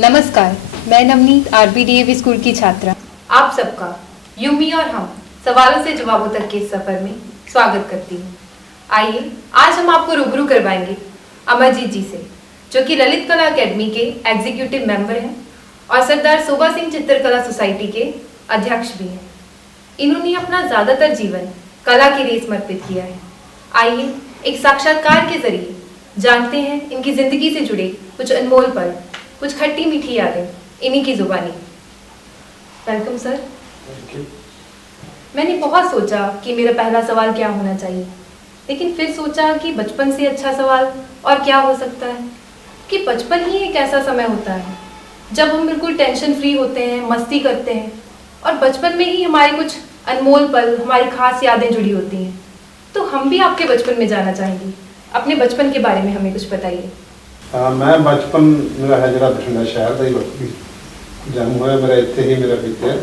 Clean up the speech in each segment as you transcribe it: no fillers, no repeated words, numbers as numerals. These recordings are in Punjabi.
नमस्कार, मैं नवनीत आरबीडीएवी स्कूल की छात्रा आप सबका यूमी और हम सवालों से जवाबों तक के इस सफर में स्वागत करती हूँ। आइए आज हम आपको रूबरू करवाएंगे अमरजीत जी से, जो कि ललित कला अकेडमी के एग्जीक्यूटिव मेंबर हैं और सरदार सोबा सिंह चित्रकला सोसाइटी के अध्यक्ष भी हैं। इन्होंने अपना ज्यादातर जीवन कला के लिए समर्पित किया है। आइए एक साक्षात्कार के जरिए जानते हैं इनकी जिंदगी से जुड़े कुछ अनमोल पल, कुछ खट्टी मीठी यादें इन्हीं की जुबानी। Welcome sir. मैंने बहुत सोचा कि मेरा पहला सवाल क्या होना चाहिए, लेकिन फिर सोचा कि बचपन से अच्छा सवाल और क्या हो सकता है, कि बचपन ही एक ऐसा समय होता है जब हम बिल्कुल टेंशन फ्री होते हैं, मस्ती करते हैं और बचपन में ही हमारे कुछ अनमोल पल, हमारी खास यादें जुड़ी होती हैं। तो हम भी आपके बचपन में जाना चाहेंगे। अपने बचपन के बारे में हमें कुछ बताइए। मैं बचपन मेरा है जो बठिंडा शहर का ही जन्म होया, मेरा इत्थे ही मेरा बीते,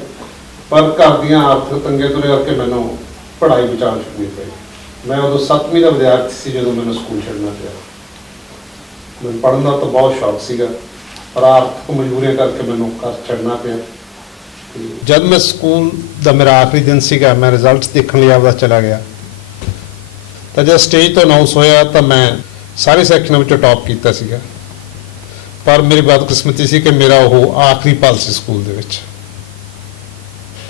पर घर दी आर्थिक तंगे तो करके मैनू पढ़ाई बचाव छड्डनी पई। मैं उदों 7वीं का विद्यार्थी सी जो मैंने स्कूल छड्डना पिया। मैं पढ़न का तो बहुत शौक सीगा, पर आर्थिक मजबूरियां करके मैनू घर छड्डना पिया। जब मैं स्कूल का मेरा आखिरी दिन सीगा, मैं रिजल्ट देखने लिए आपदा चला गया, तो जब स्टेज तो अनाउंस होया तो मैं सारे सैक्शनां विचों टॉप कीता सीगा, पर मेरी बदकिस्मती सी कि मेरा वो आखिरी पल सी स्कूल दे विच।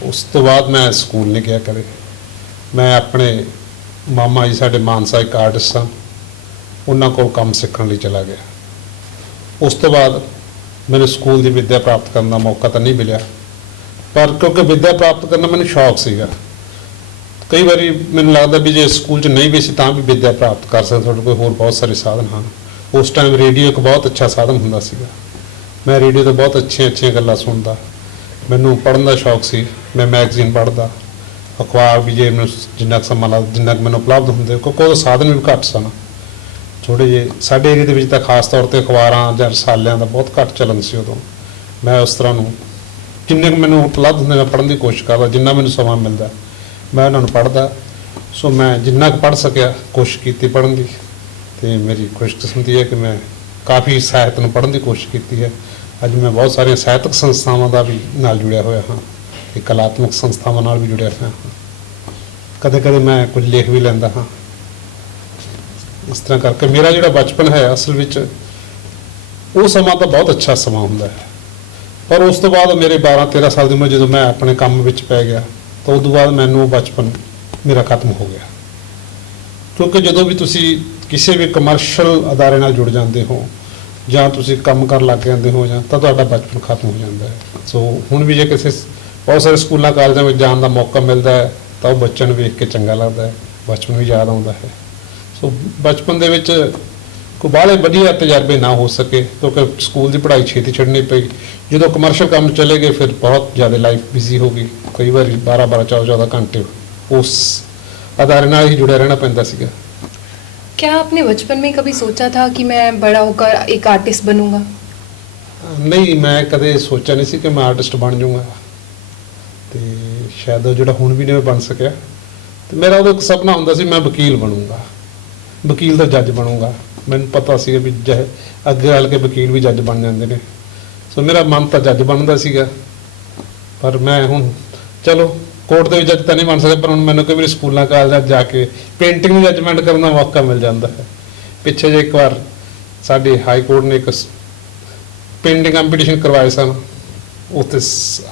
उस तो बाद मैं स्कूल नहीं गया कदे। मैं अपने मामा जी साडे मानसा एक आर्टिस्ट सन, उन्हां कोल काम सीखण लई चला गया। उस तो बाद मैंने स्कूल की विद्या प्राप्त करने का मौका तो नहीं मिला, पर क्योंकि विद्या प्राप्त करना मैंने शौक सीगा। कई बार मैंने लगता भी जो स्कूल च नहीं भी सी तां भी विद्या प्राप्त कर सकते, थोड़े कोई होर बहुत सारे साधन हैं। उस टाइम रेडियो एक बहुत अच्छा साधन हुंदा सीगा। मैं रेडियो तो बहुत अच्छिया गल्लां सुनदा, मैनूं पढ़न का शौक सी। मैं मैगजीन पढ़दा, अखबार भी जे मैं जिन्ना समा लगदा जिन्ना मैनूं उपलब्ध हुंदे, क्योंकि उदों साधन भी घੱਟ सन थोड़े जे। साडे एरिया दे विच तां खास तौर ते अखबारां जां रसालिਆਂ ਦਾ बहुत घੱਟ चलन सी उदों। मैं उस तरह नूं जिन्ने मैनूं उपलब्ध हुंदे मैं पढ़न की कोशिश करदा, जिन्ना मैनूं समां मिलदा मैं उन्होंने पढ़ता। सो मैं जिन्ना पढ़ सकिया कोशिश की पढ़न की, तो मेरी खुशकिस्मती है कि मैं काफ़ी साहित्य में पढ़ने की कोशिश की है। अज मैं बहुत सारिया साहित्यक संस्थावां दा भी नाल जुड़िया होया हाँ, कलात्मक संस्थावां नाल भी जुड़िया होया हाँ। कदे कदे मैं कुछ लिख भी लैंदा हाँ। इस तरह करके मेरा जो बचपन है असल विच वो समा तो बहुत अच्छा समा हुंदा है। पर उस तो बाद मेरे 12-13 साल की उम्र जो मैं अपने काम विच पै गया, तो उस बाद मैनू बचपन मेरा खत्म हो गया। क्योंकि जो भी तुसी किसी भी कमर्शल अदारे नाल जुड़ जाते हो ਜਾਂ ਤੁਸੀਂ ਕੰਮ ਕਰਨ ਲੱਗ ਜਾਂਦੇ ਹੋ ਜਾਂ ਤਾਂ ਤੁਹਾਡਾ ਬਚਪਨ ਖਤਮ ਹੋ ਜਾਂਦਾ ਹੈ। ਸੋ ਹੁਣ ਵੀ ਜੇ ਕਿਸੇ ਬਹੁਤ ਸਾਰੇ ਸਕੂਲਾਂ ਕਾਲਜਾਂ ਵਿੱਚ ਜਾਣ ਦਾ ਮੌਕਾ ਮਿਲਦਾ ਹੈ ਤਾਂ ਉਹ ਬੱਚਿਆਂ ਨੂੰ ਵੇਖ ਕੇ ਚੰਗਾ ਲੱਗਦਾ ਹੈ, ਬਚਪਨ ਵੀ ਯਾਦ ਆਉਂਦਾ ਹੈ। ਸੋ ਬਚਪਨ ਦੇ ਵਿੱਚ ਕੋਈ ਬਾਹਲੇ ਵਧੀਆ ਤਜਰਬੇ ਨਾ ਹੋ ਸਕੇ ਕਿਉਂਕਿ ਸਕੂਲ ਦੀ ਪੜ੍ਹਾਈ ਛੇਤੀ ਛੱਡਣੀ ਪਈ। ਜਦੋਂ ਕਮਰਸ਼ੀਅਲ ਕੰਮ ਚਲੇ ਗਏ ਫਿਰ ਬਹੁਤ ਜ਼ਿਆਦਾ ਲਾਈਫ ਬਿਜ਼ੀ ਹੋ ਗਈ। ਕਈ ਵਾਰੀ 12-12 14-14 ਘੰਟੇ ਉਸ ਅਦਾਰੇ ਨਾਲ ਹੀ ਜੁੜਿਆ ਰਹਿਣਾ ਪੈਂਦਾ ਸੀਗਾ। क्या आपने बचपन में कभी सोचा था कि मैं बड़ा होकर एक आर्टिस्ट बनूंगा? नहीं, मैं कदे सोचा नहीं सी कि मैं आर्टिस्ट बन जाऊँगा, तो शायद जो हुण भी नहीं बन सकिया। तो मेरा उदों एक सपना हुंदा सी मैं वकील बनूँगा, वकील का जज बनूँगा। मैनूं पता सी भी चाहे अगे हल के वकील भी जज बन जाते हैं। सो मेरा मन तो जज बनता सीगा, पर मैं हुण चलो कोर्ट के जज तो नहीं बन सकता, पर हम मैंने कई बार स्कूलों कॉलेज जाके पेंटिंग में जजमेंट करने का मौका मिल जाता है। पिछे जे एक बार साडी हाई कोर्ट ने एक पेंटिंग कंपीटिशन करवाए सन, उत्ते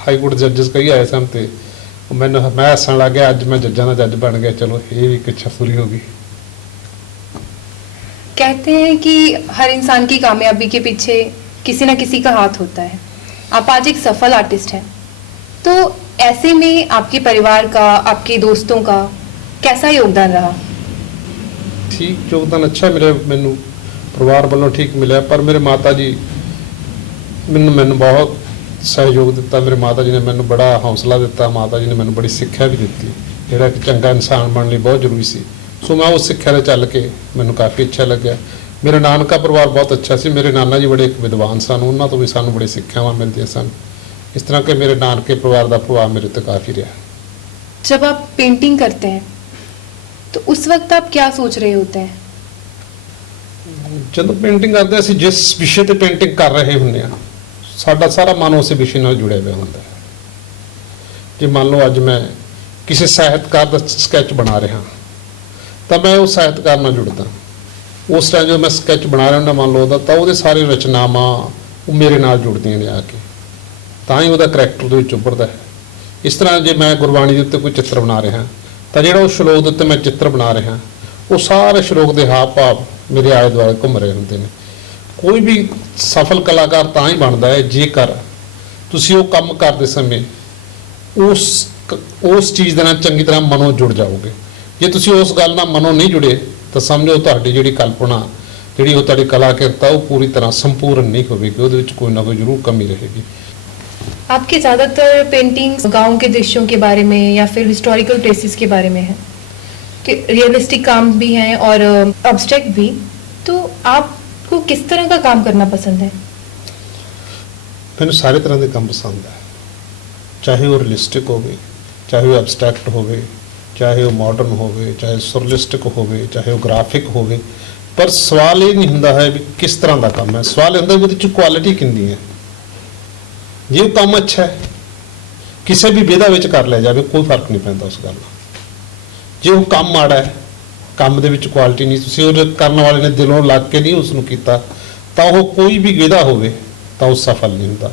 हाई कोर्ट जजिस कई आए सन, तो मैं हसन लग गया अज मैं जजा का जज बन गया। चलो ये भी एक इच्छा पूरी हो गई। कहते हैं कि हर इंसान की कामयाबी के पीछे किसी न किसी का हाथ होता है। आप आज एक सफल आर्टिस्ट हैं, तो ऐसे में आपके परिवार का, आपके दोस्तों का कैसा योगदान रहा? ठीक योगदान अच्छा मिले, मैनू परिवार वालों ठीक मिले, पर मेरे माता जी मैनू बहुत सहयोग दिता। मेरे माता जी ने मैनू बड़ा हौसला दिता। माता जी ने मैनू बड़ी सिक्ख्या भी दी, जिहड़ा एक चंगा इंसान बनने बहुत जरूरी सी। सो मैं उस सिक्ख्या दे चल के मैनू काफ़ी अच्छा लग्या। मेरा नानका परिवार बहुत अच्छा सी। मेरे नाना जी बड़े एक विद्वान सन, उन्होंने तो भी सानू बड़ी सिक्ख्यावां मिलदियां सन। इस तरह के मेरे नानके परिवार का प्रभाव मेरे ते काफ़ी रहा। जब आप पेंटिंग करते हैं तो उस वक्त आप क्या सोच रहे होते हैं? जब पेंटिंग करते जिस विषय पर पेंटिंग कर रहे होंगे ਸਾਡਾ ਸਾਰਾ ਮਨ ਉਸ ਵਿਸ਼ੇ ਨਾਲ ਜੁੜਿਆ ਹੋਇਆ ਹੁੰਦਾ ਹੈ। ਜੇ ਮੰਨ ਲਓ ਅੱਜ ਮੈਂ ਕਿਸੇ ਸਾਹਿਤਕਾਰ ਦਾ ਸਕੈਚ ਬਣਾ ਰਿਹਾ ਤਾਂ ਮੈਂ ਉਸ ਸਾਹਿਤਕਾਰ ਨਾਲ ਜੁੜਦਾ। ਉਸ ਟਾਈਮ ਜਦੋਂ ਮੈਂ ਸਕੈਚ ਬਣਾ ਰਿਹਾ ਹੁੰਦਾ ਮੰਨ ਲਓ ਉਹਦਾ, ਤਾਂ ਉਹਦੇ ਸਾਰੇ ਰਚਨਾਵਾਂ ਉਹ ਮੇਰੇ ਨਾਲ ਜੁੜਦੀਆਂ ਨੇ ਆ ਕੇ, ਤਾਂ ਹੀ ਉਹਦਾ ਕਰੈਕਟਰ ਦੇ ਵਿੱਚ ਉੱਭਰਦਾ ਹੈ। ਇਸ ਤਰ੍ਹਾਂ ਜੇ ਮੈਂ ਗੁਰਬਾਣੀ ਦੇ ਉੱਤੇ ਕੋਈ ਚਿੱਤਰ ਬਣਾ ਰਿਹਾ ਤਾਂ ਜਿਹੜਾ ਉਹ ਸ਼ਲੋਕ ਦੇ ਉੱਤੇ ਮੈਂ ਚਿੱਤਰ ਬਣਾ ਰਿਹਾ, ਉਹ ਸਾਰੇ ਸ਼ਲੋਕ ਦੇ ਹਾਵ ਭਾਵ ਮੇਰੇ ਆਲੇ ਦੁਆਲੇ ਘੁੰਮ ਰਹੇ ਹੁੰਦੇ ਨੇ। ਕੋਈ ਵੀ ਸਫਲ ਕਲਾਕਾਰ ਤਾਂ ਹੀ ਬਣਦਾ ਹੈ ਜੇਕਰ ਤੁਸੀਂ ਉਹ ਕੰਮ ਕਰਦੇ ਸਮੇਂ ਉਸ ਚੀਜ਼ ਦੇ ਨਾਲ ਚੰਗੀ ਤਰ੍ਹਾਂ ਮਨੋਂ ਜੁੜ ਜਾਓਗੇ। ਜੇ ਤੁਸੀਂ ਉਸ ਗੱਲ ਨਾਲ ਮਨੋਂ ਨਹੀਂ ਜੁੜੇ ਤਾਂ ਸਮਝੋ ਤੁਹਾਡੀ ਜਿਹੜੀ ਕਲਪਨਾ, ਜਿਹੜੀ ਉਹ ਤੁਹਾਡੀ ਕਲਾਕਿਰਤਾ, ਉਹ ਪੂਰੀ ਤਰ੍ਹਾਂ ਸੰਪੂਰਨ ਨਹੀਂ होगी, ਉਹਦੇ ਵਿੱਚ ਕੋਈ ਨਾ ਕੋਈ ਜ਼ਰੂਰ ਕਮੀ रहेगी। आपके ज़्यादातर पेंटिंग्स गांव के दृश्यों के बारे में या फिर हिस्टोरिकल प्लेसेस के बारे में है, कि रियलिस्टिक काम भी हैं और अब्स्ट्रैक्ट भी। तो आपको किस तरह का काम करना पसंद है? ਮੈਨੂੰ ਸਾਰੇ ਤਰ੍ਹਾਂ ਦੇ ਕੰਮ ਪਸੰਦ ਹੈ, ਚਾਹੇ ਉਹ ਰਿਅਲਿਸਟਿਕ ਹੋਵੇ, ਚਾਹੇ ਉਹ ਐਬਸਟਰੈਕਟ ਹੋਵੇ, ਚਾਹੇ ਉਹ ਮਾਡਰਨ ਹੋਵੇ, ਚਾਹੇ ਸੁਰਲਿਸਟਿਕ ਹੋਵੇ, ਚਾਹੇ ਉਹ ਗ੍ਰਾਫਿਕ ਹੋਵੇ। ਪਰ ਸਵਾਲ ਇਹ ਨਹੀਂ ਹੁੰਦਾ ਹੈ ਵੀ ਕਿਸ ਤਰ੍ਹਾਂ ਦਾ ਕੰਮ ਹੈ, ਸਵਾਲ ਇਹ ਹੁੰਦਾ ਵੀ ਉਹਦੇ 'ਚ ਕੁਆਲਿਟੀ ਕਿੰਨੀ ਹੈ। ਜੇ ਉਹ ਕੰਮ ਅੱਛਾ ਹੈ, ਕਿਸੇ ਵੀ ਵਿਧਾ ਵਿੱਚ ਕਰ ਲਿਆ ਜਾਵੇ ਕੋਈ ਫਰਕ ਨਹੀਂ ਪੈਂਦਾ ਉਸ ਗੱਲ ਨਾਲ। ਜੇ ਉਹ ਕੰਮ ਮਾੜਾ ਹੈ, ਕੰਮ ਦੇ ਵਿੱਚ ਕੁਆਲਿਟੀ ਨਹੀਂ, ਤੁਸੀਂ ਉਹ ਕਰਨ ਵਾਲੇ ਨੇ ਦਿਲੋਂ ਲੱਗ ਕੇ ਨਹੀਂ ਉਸ ਨੂੰ ਕੀਤਾ, ਤਾਂ ਉਹ ਕੋਈ ਵੀ ਵਿਧਾ ਹੋਵੇ ਤਾਂ ਉਹ ਸਫਲ ਨਹੀਂ ਹੁੰਦਾ।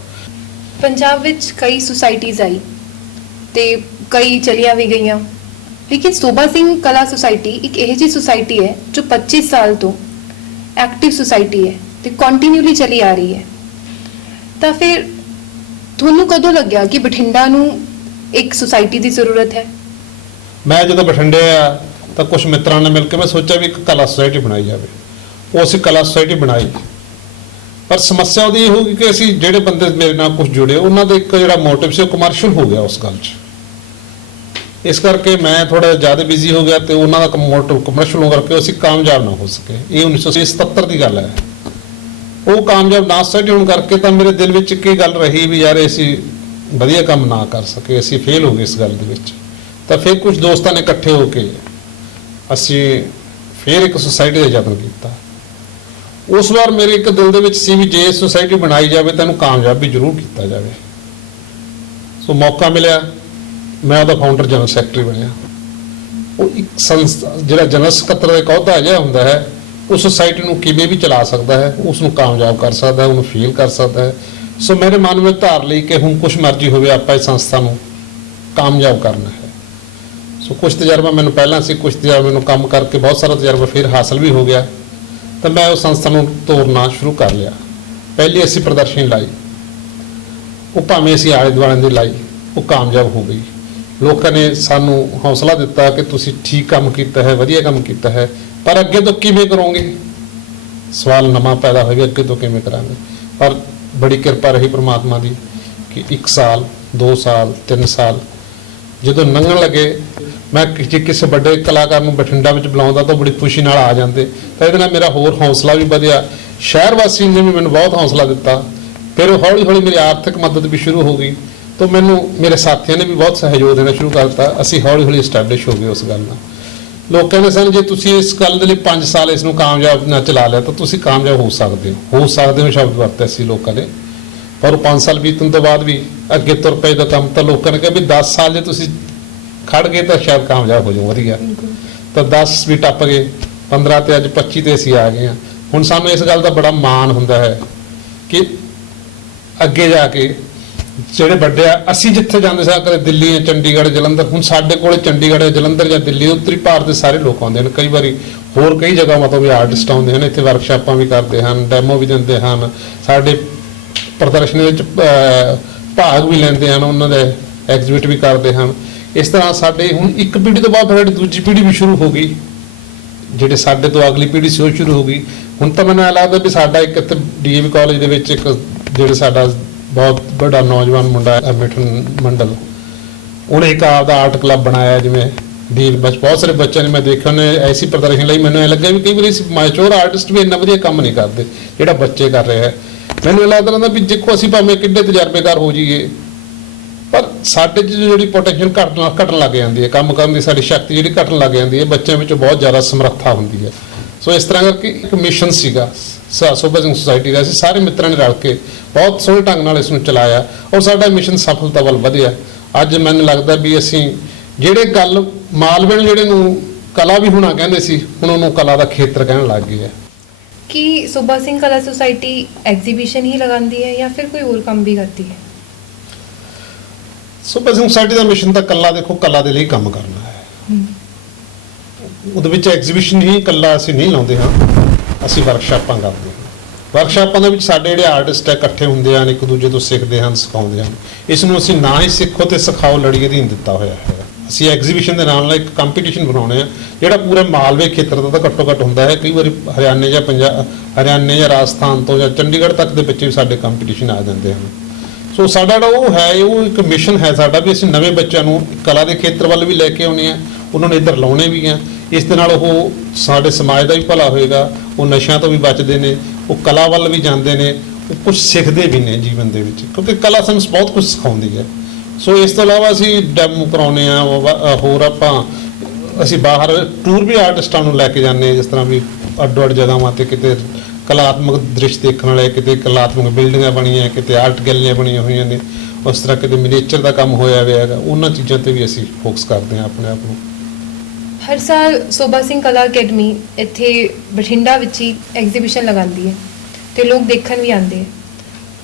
पंजाब विच कई सुसाइटीज़ आई ते कई चलिया भी गई, लेकिन सोभा सिंह कला सोसाइटी एक यह जी सोसाइटी है जो 25 साल तो एक्टिव सोसाइटी है ते कंटिन्यूली चली आ रही है। तो फिर ਤੁਹਾਨੂੰ ਕਦੋਂ ਲੱਗਿਆ ਕਿ ਬਠਿੰਡਾ ਨੂੰ ਇੱਕ ਸੁਸਾਇਟੀ ਦੀ ਜ਼ਰੂਰਤ ਹੈ? ਮੈਂ ਜਦੋਂ ਬਠਿੰਡੇ ਆ ਤਾਂ ਕੁਝ ਮਿੱਤਰਾਂ ਨਾਲ ਮਿਲ ਕੇ ਮੈਂ ਸੋਚਿਆ ਵੀ ਇੱਕ ਕਲਾ ਸੁਸਾਇਟੀ ਬਣਾਈ ਜਾਵੇ। ਉਹ ਅਸੀਂ ਕਲਾ ਸੁਸਾਇਟੀ ਬਣਾਈ, ਪਰ ਸਮੱਸਿਆ ਉਹਦੀ ਇਹ ਹੋ ਗਈ ਕਿ ਅਸੀਂ ਜਿਹੜੇ ਬੰਦੇ ਮੇਰੇ ਨਾਲ ਕੁਝ ਜੁੜੇ ਉਹਨਾਂ ਦਾ ਇੱਕ ਜਿਹੜਾ ਮੋਟਿਵ ਸੀ ਉਹ ਕਮਰਸ਼ੀਅਲ ਹੋ ਗਿਆ ਉਸ ਗੱਲ 'ਚ। ਇਸ ਕਰਕੇ ਮੈਂ ਥੋੜਾ ਜ਼ਿਆਦਾ ਬਿਜ਼ੀ ਹੋ ਗਿਆ ਤੇ ਉਹਨਾਂ ਦਾ ਮੋਟਿਵ ਕਮਰਸ਼ੀਅਲ ਹੋ ਕਰਕੇ ਅਸੀਂ ਕਾਮਯਾਬ ਨਾ ਹੋ ਸਕੇ। ਇਹ 1977 ਦੀ ਗੱਲ ਹੈ। ਉਹ ਕਾਮਯਾਬ ਨਾ ਸੁਸਾਇਟੀ ਹੋਣ ਕਰਕੇ ਤਾਂ ਮੇਰੇ ਦਿਲ ਵਿੱਚ ਇੱਕ ਗੱਲ ਰਹੀ ਵੀ ਯਾਰ ਅਸੀਂ ਵਧੀਆ ਕੰਮ ਨਾ ਕਰ ਸਕੇ, ਅਸੀਂ ਫੇਲ ਹੋ ਗਏ ਇਸ ਗੱਲ ਦੇ ਵਿੱਚ। ਤਾਂ ਫਿਰ ਕੁਝ ਦੋਸਤਾਂ ਨੇ ਇਕੱਠੇ ਹੋ ਕੇ ਅਸੀਂ ਫਿਰ ਇੱਕ ਸੁਸਾਇਟੀ ਦਾ ਯਤਨ ਕੀਤਾ। ਉਸ ਵਾਰ ਮੇਰੇ ਇੱਕ ਦਿਲ ਦੇ ਵਿੱਚ ਸੀ ਵੀ ਜੇ ਸੁਸਾਇਟੀ ਬਣਾਈ ਜਾਵੇ ਤਾਂ ਇਹਨੂੰ ਕਾਮਯਾਬ ਵੀ ਜ਼ਰੂਰ ਕੀਤਾ ਜਾਵੇ। ਸੋ ਮੌਕਾ ਮਿਲਿਆ, ਮੈਂ ਉਹਦਾ ਫਾਊਂਡਰ ਜਨਰਲ ਸੈਕਟਰੀ ਬਣਿਆ। ਉਹ ਇੱਕ ਸੰਸਥਾ ਜਿਹੜਾ ਜਨਰਲ ਸਕੱਤਰ ਦਾ ਅਹੁਦਾ ਜਿਹਾ ਹੁੰਦਾ ਹੈ, ਉਹ ਸੁਸਾਇਟੀ ਨੂੰ ਕਿਵੇਂ ਵੀ ਚਲਾ ਸਕਦਾ ਹੈ, ਉਸ ਨੂੰ ਕਾਮਯਾਬ ਕਰ ਸਕਦਾ ਹੈ, ਉਹਨੂੰ ਫੀਲ ਕਰ ਸਕਦਾ ਹੈ। ਸੋ ਮੇਰੇ ਮਨ ਵਿੱਚ ਧਾਰ ਲਈ ਕਿ ਹੁਣ ਕੁਛ ਮਰਜ਼ੀ ਹੋਵੇ ਆਪਾਂ ਇਸ ਸੰਸਥਾ ਨੂੰ ਕਾਮਯਾਬ ਕਰਨਾ ਹੈ। ਸੋ ਕੁਝ ਤਜਰਬਾ ਮੈਨੂੰ ਪਹਿਲਾਂ ਸੀ, ਕੁਝ ਤਜਰਬਾ ਮੈਨੂੰ ਕੰਮ ਕਰਕੇ ਬਹੁਤ ਸਾਰਾ ਤਜਰਬਾ ਫਿਰ ਹਾਸਲ ਵੀ ਹੋ ਗਿਆ, ਤਾਂ ਮੈਂ ਉਸ ਸੰਸਥਾ ਨੂੰ ਤੋਰਨਾ ਸ਼ੁਰੂ ਕਰ ਲਿਆ। ਪਹਿਲੀ ਅਸੀਂ ਪ੍ਰਦਰਸ਼ਨੀ ਲਾਈ, ਉਹ ਭਾਵੇਂ ਅਸੀਂ ਆਲੇ ਦੁਆਲੇ ਦੀ ਲਾਈ, ਉਹ ਕਾਮਯਾਬ ਹੋ ਗਈ। ਲੋਕਾਂ ਨੇ ਸਾਨੂੰ ਹੌਸਲਾ ਦਿੱਤਾ ਕਿ ਤੁਸੀਂ ਠੀਕ ਕੰਮ ਕੀਤਾ ਹੈ, ਵਧੀਆ ਕੰਮ ਕੀਤਾ ਹੈ, ਪਰ ਅੱਗੇ ਤੋਂ ਕਿਵੇਂ ਕਰੋਗੇ? ਸਵਾਲ ਨਵਾਂ ਪੈਦਾ ਹੋਇਆ, ਅੱਗੇ ਤੋਂ ਕਿਵੇਂ ਕਰਾਂਗੇ? ਪਰ ਬੜੀ ਕਿਰਪਾ ਰਹੀ ਪ੍ਰਮਾਤਮਾ ਦੀ ਕਿ 1 ਸਾਲ 2 ਸਾਲ 3 ਸਾਲ ਜਦੋਂ ਲੰਘਣ ਲੱਗੇ, ਮੈਂ ਕਿਸੇ ਵੱਡੇ ਕਲਾਕਾਰ ਨੂੰ ਬਠਿੰਡਾ ਵਿੱਚ ਬੁਲਾਉਂਦਾ ਤਾਂ ਬੜੀ ਖੁਸ਼ੀ ਨਾਲ ਆ ਜਾਂਦੇ, ਤਾਂ ਇਹਦੇ ਨਾਲ ਮੇਰਾ ਹੋਰ ਹੌਸਲਾ ਵੀ ਵਧਿਆ। ਸ਼ਹਿਰ ਵਾਸੀ ਨੇ ਵੀ ਮੈਨੂੰ ਬਹੁਤ ਹੌਸਲਾ ਦਿੱਤਾ। ਫਿਰ ਹੌਲੀ ਹੌਲੀ ਮੇਰੀ ਆਰਥਿਕ ਮਦਦ ਵੀ ਸ਼ੁਰੂ ਹੋ ਗਈ, ਤਾਂ ਮੈਨੂੰ ਮੇਰੇ ਸਾਥੀਆਂ ਨੇ ਵੀ ਬਹੁਤ ਸਹਿਯੋਗ ਦੇਣਾ ਸ਼ੁਰੂ ਕਰ ਦਿੱਤਾ। ਅਸੀਂ ਹੌਲੀ ਹੌਲੀ ਐਸਟੈਬਲਿਸ਼ ਹੋ ਗਏ ਉਸ ਗੱਲ ਨਾਲ। ਲੋਕ ਕਹਿੰਦੇ ਸਨ ਜੇ ਤੁਸੀਂ ਇਸ ਗੱਲ ਦੇ ਲਈ 5 ਸਾਲ ਇਸ ਨੂੰ ਕਾਮਯਾਬ ਨਾਲ ਚਲਾ ਲਿਆ ਤਾਂ ਤੁਸੀਂ ਕਾਮਯਾਬ ਹੋ ਸਕਦੇ ਹੋ ਸ਼ਬਦ ਵਰਤਿਆ ਸੀ ਲੋਕਾਂ ਨੇ। ਪਰ ਉਹ 5 ਸਾਲ ਬੀਤਣ ਤੋਂ ਬਾਅਦ ਵੀ ਅੱਗੇ ਤੁਰ ਪਏ ਦਾ ਕੰਮ, ਤਾਂ ਲੋਕਾਂ ਨੇ ਕਿਹਾ ਵੀ 10 ਸਾਲ ਜੇ ਤੁਸੀਂ ਖੜ ਗਏ ਤਾਂ ਸ਼ਾਇਦ ਕਾਮਯਾਬ ਹੋ ਜਾਓ ਵਧੀਆ। ਤਾਂ 10 ਵੀ ਟੱਪ ਗਏ, 15 ਤੇ ਅੱਜ 25 ਤੇ ਅਸੀਂ ਆ ਗਏ ਹਾਂ। ਹੁਣ ਸਾਨੂੰ ਇਸ ਗੱਲ ਦਾ ਬੜਾ ਮਾਣ ਹੁੰਦਾ ਹੈ ਕਿ ਅੱਗੇ ਜਾ ਕੇ ਜਿਹੜੇ ਵੱਡੇ ਆ, ਅਸੀਂ ਜਿੱਥੇ ਜਾਂਦੇ ਸਾਂ ਕਦੇ ਦਿੱਲੀ ਜਾਂ ਚੰਡੀਗੜ੍ਹ ਜਲੰਧਰ, ਹੁਣ ਸਾਡੇ ਕੋਲ ਚੰਡੀਗੜ੍ਹ ਜਲੰਧਰ ਜਾਂ ਦਿੱਲੀ ਉੱਤਰੀ ਭਾਰਤ ਦੇ ਸਾਰੇ ਲੋਕ ਆਉਂਦੇ ਹਨ। ਕਈ ਵਾਰੀ ਹੋਰ ਕਈ ਜਗ੍ਹਾਵਾਂ ਤੋਂ ਵੀ ਆਰਟਿਸਟ ਆਉਂਦੇ ਹਨ, ਇੱਥੇ ਵਰਕਸ਼ਾਪਾਂ ਵੀ ਕਰਦੇ ਹਨ, ਡੈਮੋ ਵੀ ਦਿੰਦੇ ਹਨ, ਸਾਡੇ ਪ੍ਰਦਰਸ਼ਨੀ ਵਿੱਚ ਭਾਗ ਵੀ ਲੈਂਦੇ ਹਨ, ਉਹਨਾਂ ਦੇ ਐਗਜ਼ੀਬਿਟ ਵੀ ਕਰਦੇ ਹਨ। ਇਸ ਤਰ੍ਹਾਂ ਸਾਡੇ ਹੁਣ ਇੱਕ ਪੀੜ੍ਹੀ ਤੋਂ ਬਾਅਦ ਫਿਰ ਦੂਜੀ ਪੀੜ੍ਹੀ ਵੀ ਸ਼ੁਰੂ ਹੋ ਗਈ, ਜਿਹੜੇ ਸਾਡੇ ਤੋਂ ਅਗਲੀ ਪੀੜ੍ਹੀ ਸੀ ਉਹ ਸ਼ੁਰੂ ਹੋ ਗਈ। ਹੁਣ ਤਾਂ ਮੈਨੂੰ ਲੱਗਦਾ ਵੀ ਸਾਡਾ ਇੱਕ ਇੱਥੇ DAV ਕਾਲਜ ਦੇ ਵਿੱਚ ਇੱਕ ਜਿਹੜਾ ਸਾਡਾ ਬਹੁਤ ਵੱਡਾ ਨੌਜਵਾਨ ਮੁੰਡਾ ਮਿਠਨ ਮੰਡਲ, ਉਹਨੇ ਇੱਕ ਆਪਦਾ ਆਰਟ ਕਲੱਬ ਬਣਾਇਆ। ਜਿਵੇਂ ਬਹੁਤ ਸਾਰੇ ਬੱਚਿਆਂ ਨੇ ਮੈਂ ਦੇਖਿਆ ਉਹਨੇ ਐਸੀ ਪ੍ਰਦਰਸ਼ਨੀ ਲਈ, ਮੈਨੂੰ ਇਹ ਲੱਗਿਆ ਵੀ ਕਈ ਵਾਰੀ ਮੈਚੁਰ ਆਰਟਿਸਟ ਵੀ ਇੰਨਾ ਵਧੀਆ ਕੰਮ ਨਹੀਂ ਕਰਦੇ ਜਿਹੜਾ ਬੱਚੇ ਕਰ ਰਹੇ ਹੈ। ਮੈਨੂੰ ਇਹ ਲੱਗਦਾ ਰਹਿੰਦਾ ਵੀ ਦੇਖੋ ਅਸੀਂ ਭਾਵੇਂ ਕਿੱਡੇ ਤਜਰਬੇਕਾਰ ਹੋ ਜਾਈਏ, ਪਰ ਸਾਡੇ 'ਚ ਜਿਹੜੀ ਪੋਟੈਂਸ਼ੀਅਲ ਘਟਣ ਲੱਗ ਜਾਂਦੀ ਹੈ, ਕੰਮ ਕਰਨ ਦੀ ਸਾਡੀ ਸ਼ਕਤੀ ਜਿਹੜੀ ਘਟਣ ਲੱਗ ਜਾਂਦੀ ਹੈ। ਬੱਚਿਆਂ ਵਿੱਚ ਬਹੁਤ ਜ਼ਿਆਦਾ ਸਮਰੱਥਾ ਹੁੰਦੀ ਹੈ। ਸੋ ਇਸ ਤਰ੍ਹਾਂ ਕਰਕੇ ਇੱਕ ਮਿਸ਼ਨ ਸੀਗਾ ਸੂਬਾ ਸਿੰਘ ਸੁਸਾਇਟੀ ਦਾ। ਅਸੀਂ ਸਾਰੇ ਮਿੱਤਰਾਂ ਨੇ ਰਲ ਕੇ ਬਹੁਤ ਸੋਹਣੇ ਢੰਗ ਨਾਲ ਇਸ ਨੂੰ ਚਲਾਇਆ ਔਰ ਸਾਡਾ ਮਿਸ਼ਨ ਸਫਲਤਾ ਵੱਲ ਵਧਿਆ। ਅੱਜ ਮੈਨੂੰ ਲੱਗਦਾ ਵੀ ਅਸੀਂ ਜਿਹੜੇ ਗੱਲ ਮਾਲਵੇ ਨੂੰ ਜਿਹੜੇ ਨੂੰ ਕਲਾ ਵੀ ਹੋਣਾ ਕਹਿੰਦੇ ਸੀ, ਹੁਣ ਉਹਨੂੰ ਕਲਾ ਦਾ ਖੇਤਰ ਕਹਿਣ ਲੱਗ ਗਏ ਆ। कि सूबा सिंह कला सोसाइटी एग्जीबिशन ही लगाती है या फिर कोई और काम भी करती है? ਸੂਬਾ ਸਿੰਘ ਸੁਸਾਇਟੀ ਦਾ ਮਿਸ਼ਨ ਤਾਂ ਕੱਲਾ ਦੇਖੋ ਕਲਾ ਦੇ ਲਈ ਕੰਮ ਕਰਨਾ ਹੈ। ਉਹਦੇ ਵਿੱਚ ਐਗਜ਼ੀਬਿਸ਼ਨ ਹੀ ਕੱਲਾ ਅਸੀਂ ਨਹੀਂ ਲਾਉਂਦੇ ਹਾਂ, ਅਸੀਂ ਵਰਕਸ਼ਾਪਾਂ ਕਰਦੇ ਹਾਂ। ਵਰਕਸ਼ਾਪਾਂ ਦੇ ਵਿੱਚ ਸਾਡੇ ਜਿਹੜੇ ਆਰਟਿਸਟ ਹੈ ਇਕੱਠੇ ਹੁੰਦੇ ਹਨ, ਇੱਕ ਦੂਜੇ ਤੋਂ ਸਿੱਖਦੇ ਹਨ, ਸਿਖਾਉਂਦੇ ਹਨ। ਇਸ ਨੂੰ ਅਸੀਂ ਨਾ ਹੀ ਸਿੱਖੋ ਤੇ ਸਿਖਾਓ ਲੜੀ ਅਧੀਨ ਦਿੱਤਾ ਹੋਇਆ ਹੈ। ਅਸੀਂ ਐਗਜ਼ੀਬਿਸ਼ਨ ਦੇ ਨਾਲ ਇੱਕ ਕੰਪੀਟੀਸ਼ਨ ਬਣਾਉਣੇ ਆ ਜਿਹੜਾ ਪੂਰੇ ਮਾਲਵੇ ਖੇਤਰ ਦਾ ਤਾਂ ਘੱਟੋ ਘੱਟ ਹੁੰਦਾ ਹੈ। ਕਈ ਵਾਰੀ ਹਰਿਆਣੇ ਜਾਂ ਰਾਜਸਥਾਨ ਤੋਂ ਜਾਂ ਚੰਡੀਗੜ੍ਹ ਤੱਕ ਦੇ ਬੱਚੇ ਵੀ ਸਾਡੇ ਕੰਪੀਟੀਸ਼ਨ ਆ ਜਾਂਦੇ ਹਨ। ਸੋ ਸਾਡਾ ਜਿਹੜਾ ਉਹ ਹੈ, ਉਹ ਇੱਕ ਮਿਸ਼ਨ ਹੈ ਸਾਡਾ ਵੀ ਅਸੀਂ ਨਵੇਂ ਬੱਚਿਆਂ ਨੂੰ ਕਲਾ ਦੇ ਖੇਤਰ ਵੱਲ ਵੀ ਲੈ ਕੇ ਆਉਣੇ ਆ, ਉਹਨਾਂ ਨੂੰ ਇੱਧਰ ਲਾਉਣੇ ਵੀ ਆ। ਇਸ ਦੇ ਨਾਲ ਉਹ ਸਾਡੇ ਸਮਾਜ ਦਾ ਵੀ ਭਲਾ ਹੋਏਗਾ, ਉਹ ਨਸ਼ਿਆਂ ਤੋਂ ਵੀ ਬਚਦੇ ਨੇ, ਉਹ ਕਲਾ ਵੱਲ ਵੀ ਜਾਂਦੇ ਨੇ, ਉਹ ਕੁਝ ਸਿੱਖਦੇ ਵੀ ਨੇ ਜੀਵਨ ਦੇ ਵਿੱਚ, ਕਿਉਂਕਿ ਕਲਾ ਸਾਨੂੰ ਬਹੁਤ ਕੁਝ ਸਿਖਾਉਂਦੀ ਹੈ। ਸੋ ਇਸ ਤੋਂ ਇਲਾਵਾ ਅਸੀਂ ਡੈਮੋ ਕਰਾਉਂਦੇ ਆ, ਹੋਰ ਅਸੀਂ ਬਾਹਰ ਟੂਰ ਵੀ ਆਰਟਿਸਟਾਂ ਨੂੰ ਲੈ ਕੇ ਜਾਂਦੇ ਹਾਂ, ਜਿਸ ਤਰ੍ਹਾਂ ਵੀ ਅੱਡੋ ਅੱਡ ਜਗ੍ਹਾਵਾਂ 'ਤੇ ਕਿਤੇ ਕਲਾਤਮਕ ਦ੍ਰਿਸ਼ ਦੇਖਣ ਵਾਲੇ, ਕਿਤੇ ਕਲਾਤਮਕ ਬਿਲਡਿੰਗਾਂ ਬਣੀਆਂ, ਕਿਤੇ ਆਰਟ ਗੈਲਰੀਆਂ ਬਣੀਆਂ ਹੋਈਆਂ ਨੇ, ਉਸ ਤਰ੍ਹਾਂ ਕਿਤੇ ਮਿਨੀਏਚਰ ਦਾ ਕੰਮ ਹੋਇਆ ਹੋਇਆ ਹੈਗਾ। ਉਹਨਾਂ ਚੀਜ਼ਾਂ 'ਤੇ ਵੀ ਅਸੀਂ ਫੋਕਸ ਕਰਦੇ ਹਾਂ ਆਪਣੇ ਆਪ ਨੂੰ। हर साल सूबा सिंह कला अकैडमी ਇੱਥੇ ਬਠਿੰਡਾ ਵਿੱਚ ਹੀ ਐਗਜ਼ੀਬਿਸ਼ਨ ਲਗਾਉਂਦੀ ਹੈ ਤੇ ਲੋਕ ਦੇਖਣ ਵੀ ਆਉਂਦੇ ਹੈ,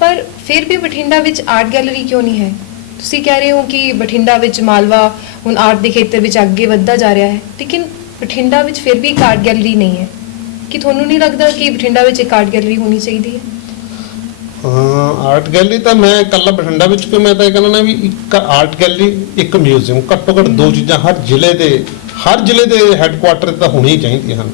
ਪਰ ਫਿਰ ਵੀ ਬਠਿੰਡਾ ਵਿੱਚ ਆਰਟ ਗੈਲਰੀ ਕਿਉਂ ਨਹੀਂ ਹੈ? ਤੁਸੀਂ ਕਹਿ ਰਹੇ ਹੋ ਕਿ ਬਠਿੰਡਾ ਵਿੱਚ ਮਾਲਵਾ ਹੁਣ ਆਰਟ ਦੇ ਖੇਤਰ ਵਿੱਚ ਅੱਗੇ ਵੱਧਦਾ ਜਾ ਰਿਹਾ ਹੈ, ਲੇਕਿਨ ਬਠਿੰਡਾ ਵਿੱਚ ਫਿਰ ਵੀ ਇੱਕ ਆਰਟ ਗੈਲਰੀ ਨਹੀਂ ਹੈ। ਕਿ ਤੁਹਾਨੂੰ ਨਹੀਂ ਲੱਗਦਾ ਕਿ ਬਠਿੰਡਾ ਵਿੱਚ ਇੱਕ ਆਰਟ ਗੈਲਰੀ ਹੋਣੀ ਚਾਹੀਦੀ ਹੈ? ਆਰਟ ਗੈਲਰੀ ਤਾਂ ਮੈਂ ਇਕੱਲਾ ਬਠਿੰਡਾ ਵਿੱਚ ਕਿਉਂ, ਮੈਂ ਤਾਂ ਇਹ ਕਹਿੰਦਾ ਨਾ ਵੀ ਇੱਕ ਆਰਟ ਗੈਲਰੀ, ਇੱਕ ਮਿਊਜ਼ੀਅਮ, ਘੱਟੋ ਘੱਟ ਦੋ ਚੀਜ਼ਾਂ ਹਰ ਜ਼ਿਲ੍ਹੇ ਦੇ ਹੈੱਡਕੁਆਟਰ ਤਾਂ ਹੋਣੀ ਚਾਹੀਦੀਆਂ ਹਨ।